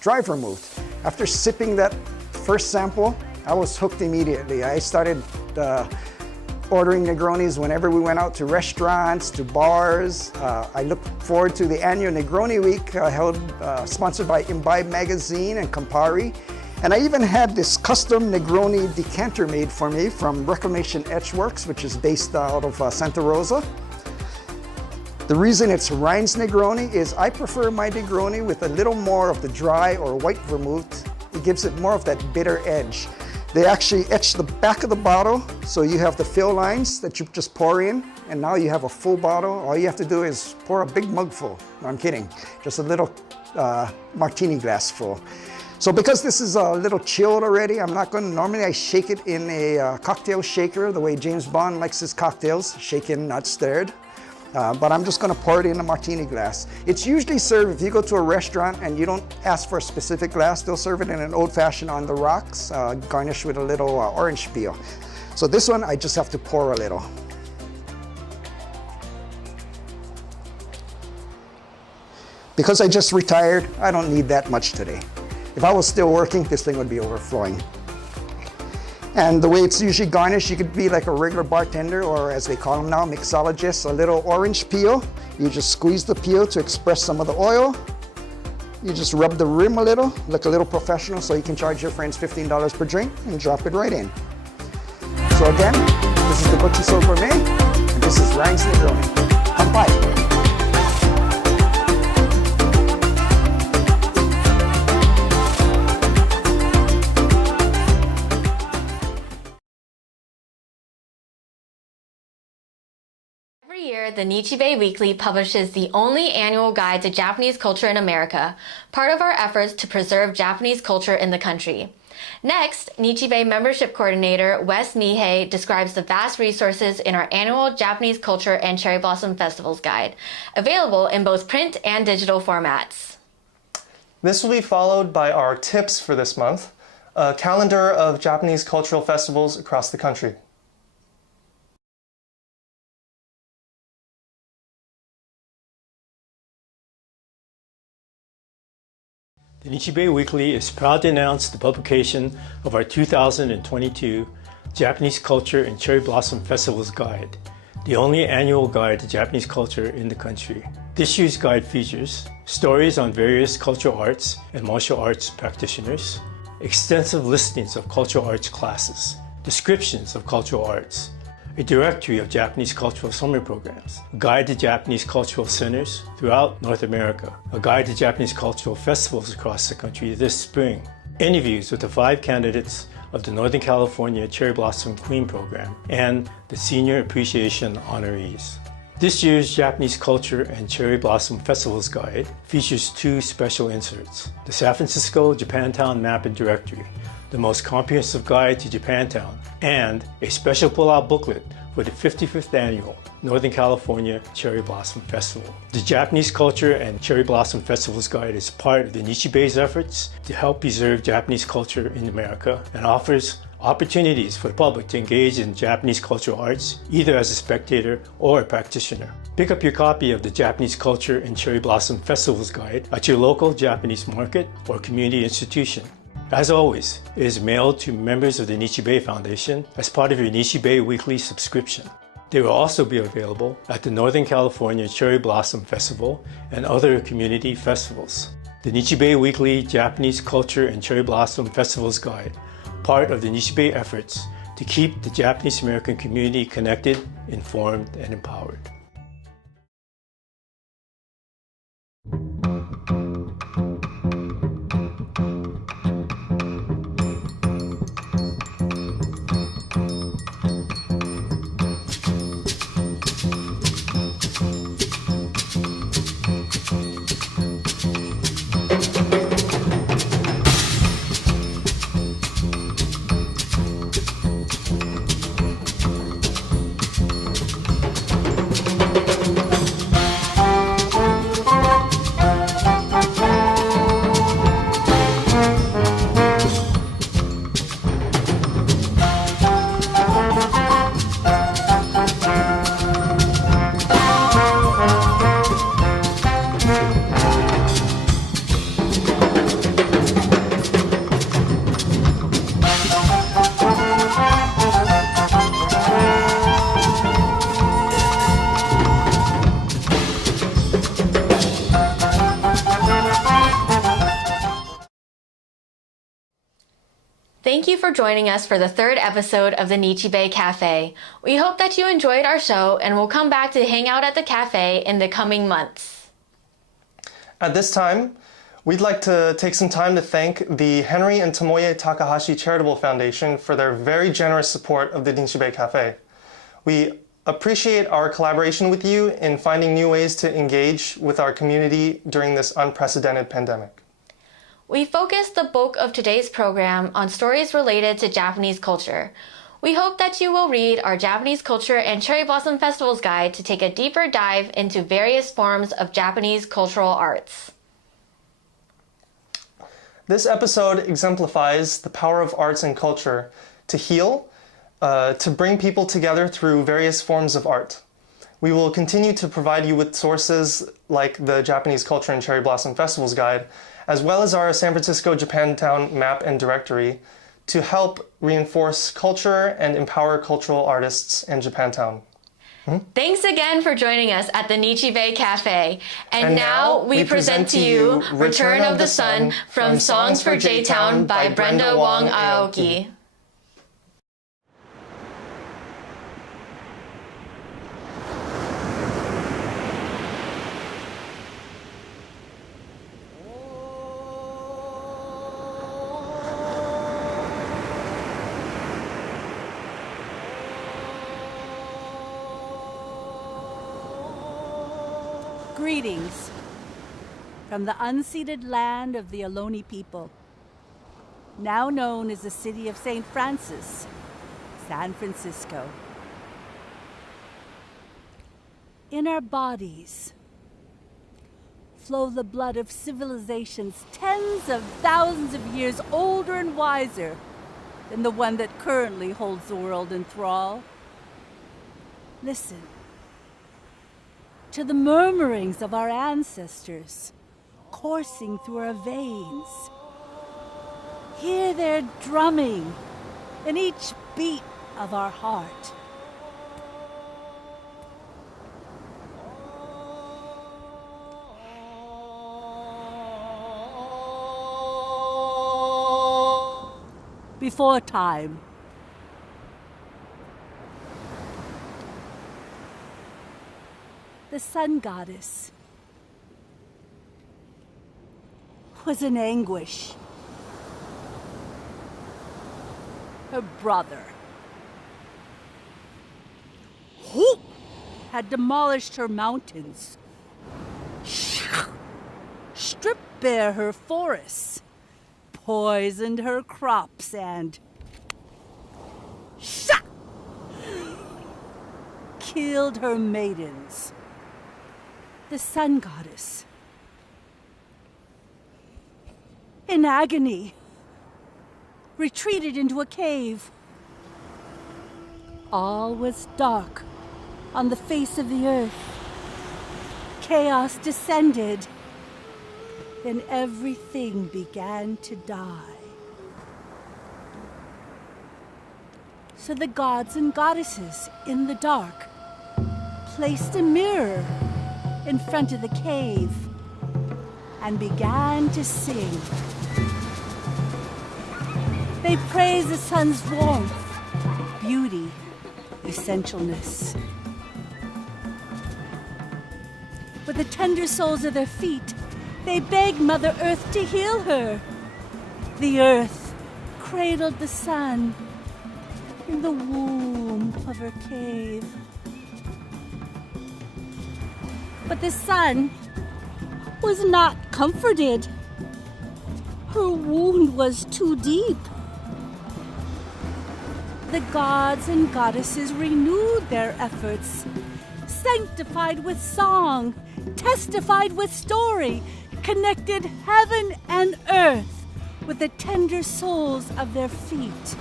dry vermouth. After sipping that first sample, I was hooked immediately. I started ordering Negronis whenever we went out to restaurants, to bars. I look forward to the annual Negroni Week held, sponsored by Imbibe Magazine and Campari. And I even had this custom Negroni decanter made for me from Reclamation Etchworks, which is based out of Santa Rosa. The reason it's Ryan's Negroni is I prefer my Negroni with a little more of the dry or white vermouth. It gives it more of that bitter edge. They actually etch the back of the bottle, so you have the fill lines that you just pour in, and now you have a full bottle. All you have to do is pour a big mug full. No, I'm kidding. Just a little martini glass full. So because this is a little chilled already, I'm not going to, normally I shake it in a cocktail shaker, the way James Bond likes his cocktails, shaken, not stirred. But I'm just gonna pour it in a martini glass. It's usually served, if you go to a restaurant and you don't ask for a specific glass, they'll serve it in an old-fashioned on the rocks, garnished with a little orange peel. So this one, I just have to pour a little. Because I just retired, I don't need that much today. If I was still working, this thing would be overflowing. And the way it's usually garnished, you could be like a regular bartender, or as they call them now, mixologists, a little orange peel. You just squeeze the peel to express some of the oil. You just rub the rim a little, look a little professional so you can charge your friends $15 per drink and drop it right in. So again, this is the Gochiso Gourmet, and this is Ryan's Negroni. Happi. Every year, the Nichi Bei Weekly publishes the only annual guide to Japanese culture in America, part of our efforts to preserve Japanese culture in the country. Next, Nichi Bei membership coordinator Wes Nihei describes the vast resources in our annual Japanese Culture and Cherry Blossom Festivals guide, available in both print and digital formats. This will be followed by our tips for this month, a calendar of Japanese cultural festivals across the country. The Nichi Bei Weekly is proud to announce the publication of our 2022 Japanese Culture and Cherry Blossom Festivals Guide, the only annual guide to Japanese culture in the country. This year's guide features stories on various cultural arts and martial arts practitioners, extensive listings of cultural arts classes, descriptions of cultural arts, a directory of Japanese cultural summer programs, a guide to Japanese cultural centers throughout North America, a guide to Japanese cultural festivals across the country this spring, interviews with the 5 candidates of the Northern California Cherry Blossom Queen Program, and the Senior Appreciation Honorees. This year's Japanese Culture and Cherry Blossom Festivals Guide features 2 special inserts: the San Francisco Japantown Map and Directory, the most comprehensive guide to Japantown, and a special pull-out booklet for the 55th Annual Northern California Cherry Blossom Festival. The Japanese Culture and Cherry Blossom Festivals Guide is part of the Nichi Bei's efforts to help preserve Japanese culture in America and offers opportunities for the public to engage in Japanese cultural arts, either as a spectator or a practitioner. Pick up your copy of the Japanese Culture and Cherry Blossom Festivals Guide at your local Japanese market or community institution. As always, it is mailed to members of the Nichi Bei Foundation as part of your Nichi Bei Weekly subscription. They will also be available at the Northern California Cherry Blossom Festival and other community festivals. The Nichi Bei Weekly Japanese Culture and Cherry Blossom Festivals Guide, part of the Nichi Bei efforts to keep the Japanese American community connected, informed, and empowered. Thank you for joining us for the 3rd episode of the Nichi Bei Cafe. We hope that you enjoyed our show and will come back to hang out at the cafe in the coming months. At this time, we'd like to take some time to thank the Henry and Tomoye Takahashi Charitable Foundation for their very generous support of the Nichi Bei Cafe. We appreciate our collaboration with you in finding new ways to engage with our community during this unprecedented pandemic. We focused the bulk of today's program on stories related to Japanese culture. We hope that you will read our Japanese Culture and Cherry Blossom Festivals Guide to take a deeper dive into various forms of Japanese cultural arts. This episode exemplifies the power of arts and culture to heal, to bring people together through various forms of art. We will continue to provide you with sources like the Japanese Culture and Cherry Blossom Festivals Guide, as well as our San Francisco Japantown Map and Directory, to help reinforce culture and empower cultural artists in Japantown. Thanks again for joining us at the Nichi Bei Cafe. And now we present to you Return of the Sun from Songs for J-Town by Brenda Wong Aoki. Greetings from the unceded land of the Ohlone people, now known as the city of St. Francis, San Francisco. In our bodies flow the blood of civilizations tens of thousands of years older and wiser than the one that currently holds the world in thrall. Listen to the murmurings of our ancestors coursing through our veins. Hear their drumming in each beat of our heart. Before time, the sun goddess was in anguish. Her brother had demolished her mountains, stripped bare her forests, poisoned her crops, and killed her maidens. The sun goddess, in agony, retreated into a cave. All was dark on the face of the earth. Chaos descended. Then everything began to die. So the gods and goddesses in the dark placed a mirror in front of the cave and began to sing. They praised the sun's warmth, beauty, essentialness. With the tender soles of their feet, they begged Mother Earth to heal her. The earth cradled the sun in the womb of her cave. But the sun was not comforted. Her wound was too deep. The gods and goddesses renewed their efforts, sanctified with song, testified with story, connected heaven and earth with the tender soles of their feet.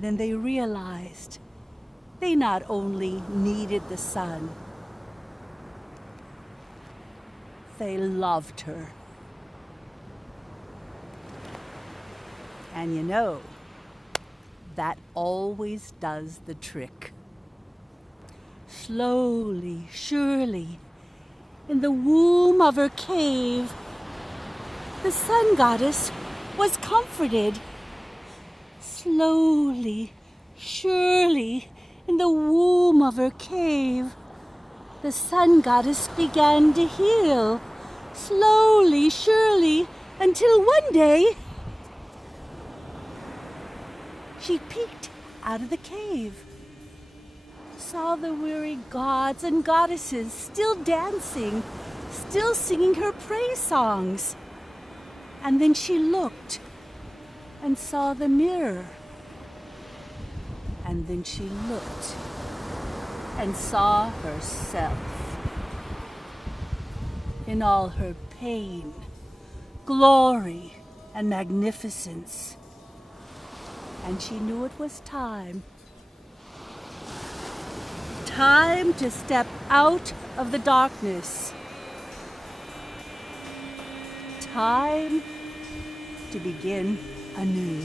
Then they realized they not only needed the sun, they loved her. And you know, that always does the trick. Slowly, surely, in the womb of her cave, the sun goddess was comforted. Slowly, surely, in the womb of her cave, the sun goddess began to heal. Slowly, surely, until one day, she peeked out of the cave, saw the weary gods and goddesses still dancing, still singing her praise songs. And then she looked and saw the mirror. And then she looked and saw herself in all her pain, glory, and magnificence. And she knew it was time. Time to step out of the darkness. Time to begin anew.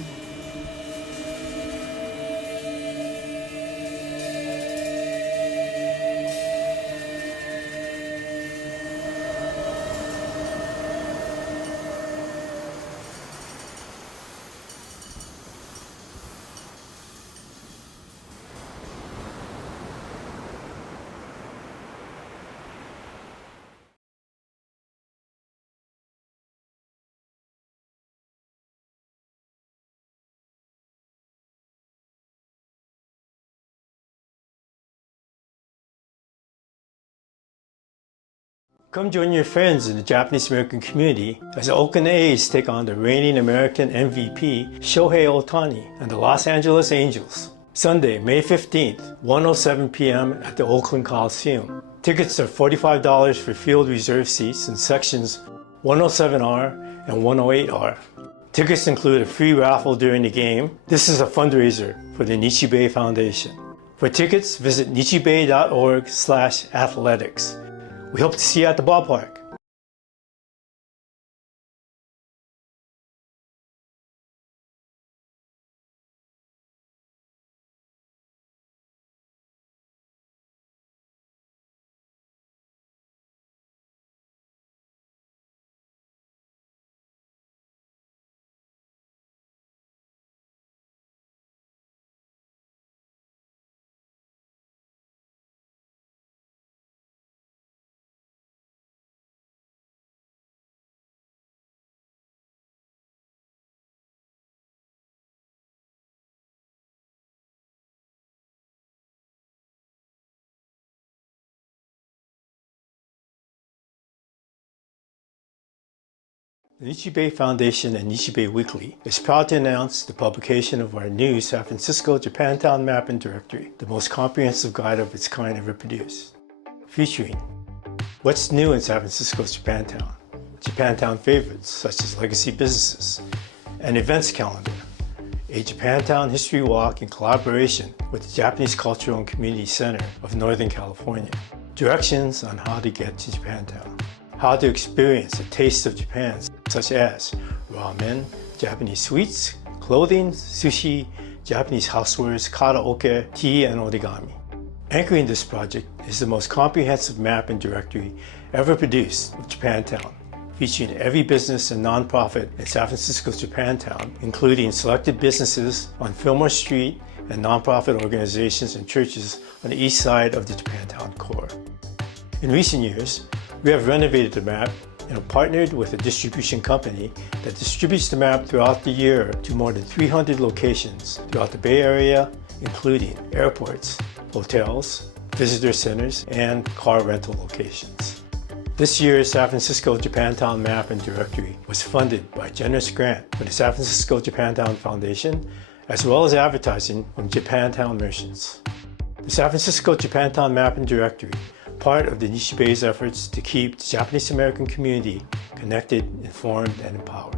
Come join your friends in the Japanese American community as the Oakland A's take on the reigning American MVP Shohei Ohtani and the Los Angeles Angels. Sunday, May 15th, 1:07 p.m. at the Oakland Coliseum. Tickets are $45 for field reserve seats in sections 107R and 108R. Tickets include a free raffle during the game. This is a fundraiser for the Nichi Bei Foundation. For tickets, visit nichibei.org/athletics. We hope to see you at the ballpark. The Nichi Bei Foundation and Nichi Bei Weekly is proud to announce the publication of our new San Francisco Japantown Map and Directory, the most comprehensive guide of its kind ever produced. Featuring what's new in San Francisco's Japantown, Japantown favorites such as legacy businesses, an events calendar, a Japantown history walk in collaboration with the Japanese Cultural and Community Center of Northern California, directions on how to get to Japantown, how to experience the taste of Japan, such as ramen, Japanese sweets, clothing, sushi, Japanese housewares, karaoke, tea, and origami. Anchoring this project is the most comprehensive map and directory ever produced of Japantown, featuring every business and nonprofit in San Francisco's Japantown, including selected businesses on Fillmore Street and nonprofit organizations and churches on the east side of the Japantown core. In recent years, we have renovated the map and have partnered with a distribution company that distributes the map throughout the year to more than 300 locations throughout the Bay Area, including airports, hotels, visitor centers, and car rental locations. This year's San Francisco Japantown Map and Directory was funded by a generous grant from the San Francisco Japantown Foundation, as well as advertising from Japantown merchants. The San Francisco Japantown Map and Directory, part of the Nichi Bei's efforts to keep the Japanese American community connected, informed, and empowered.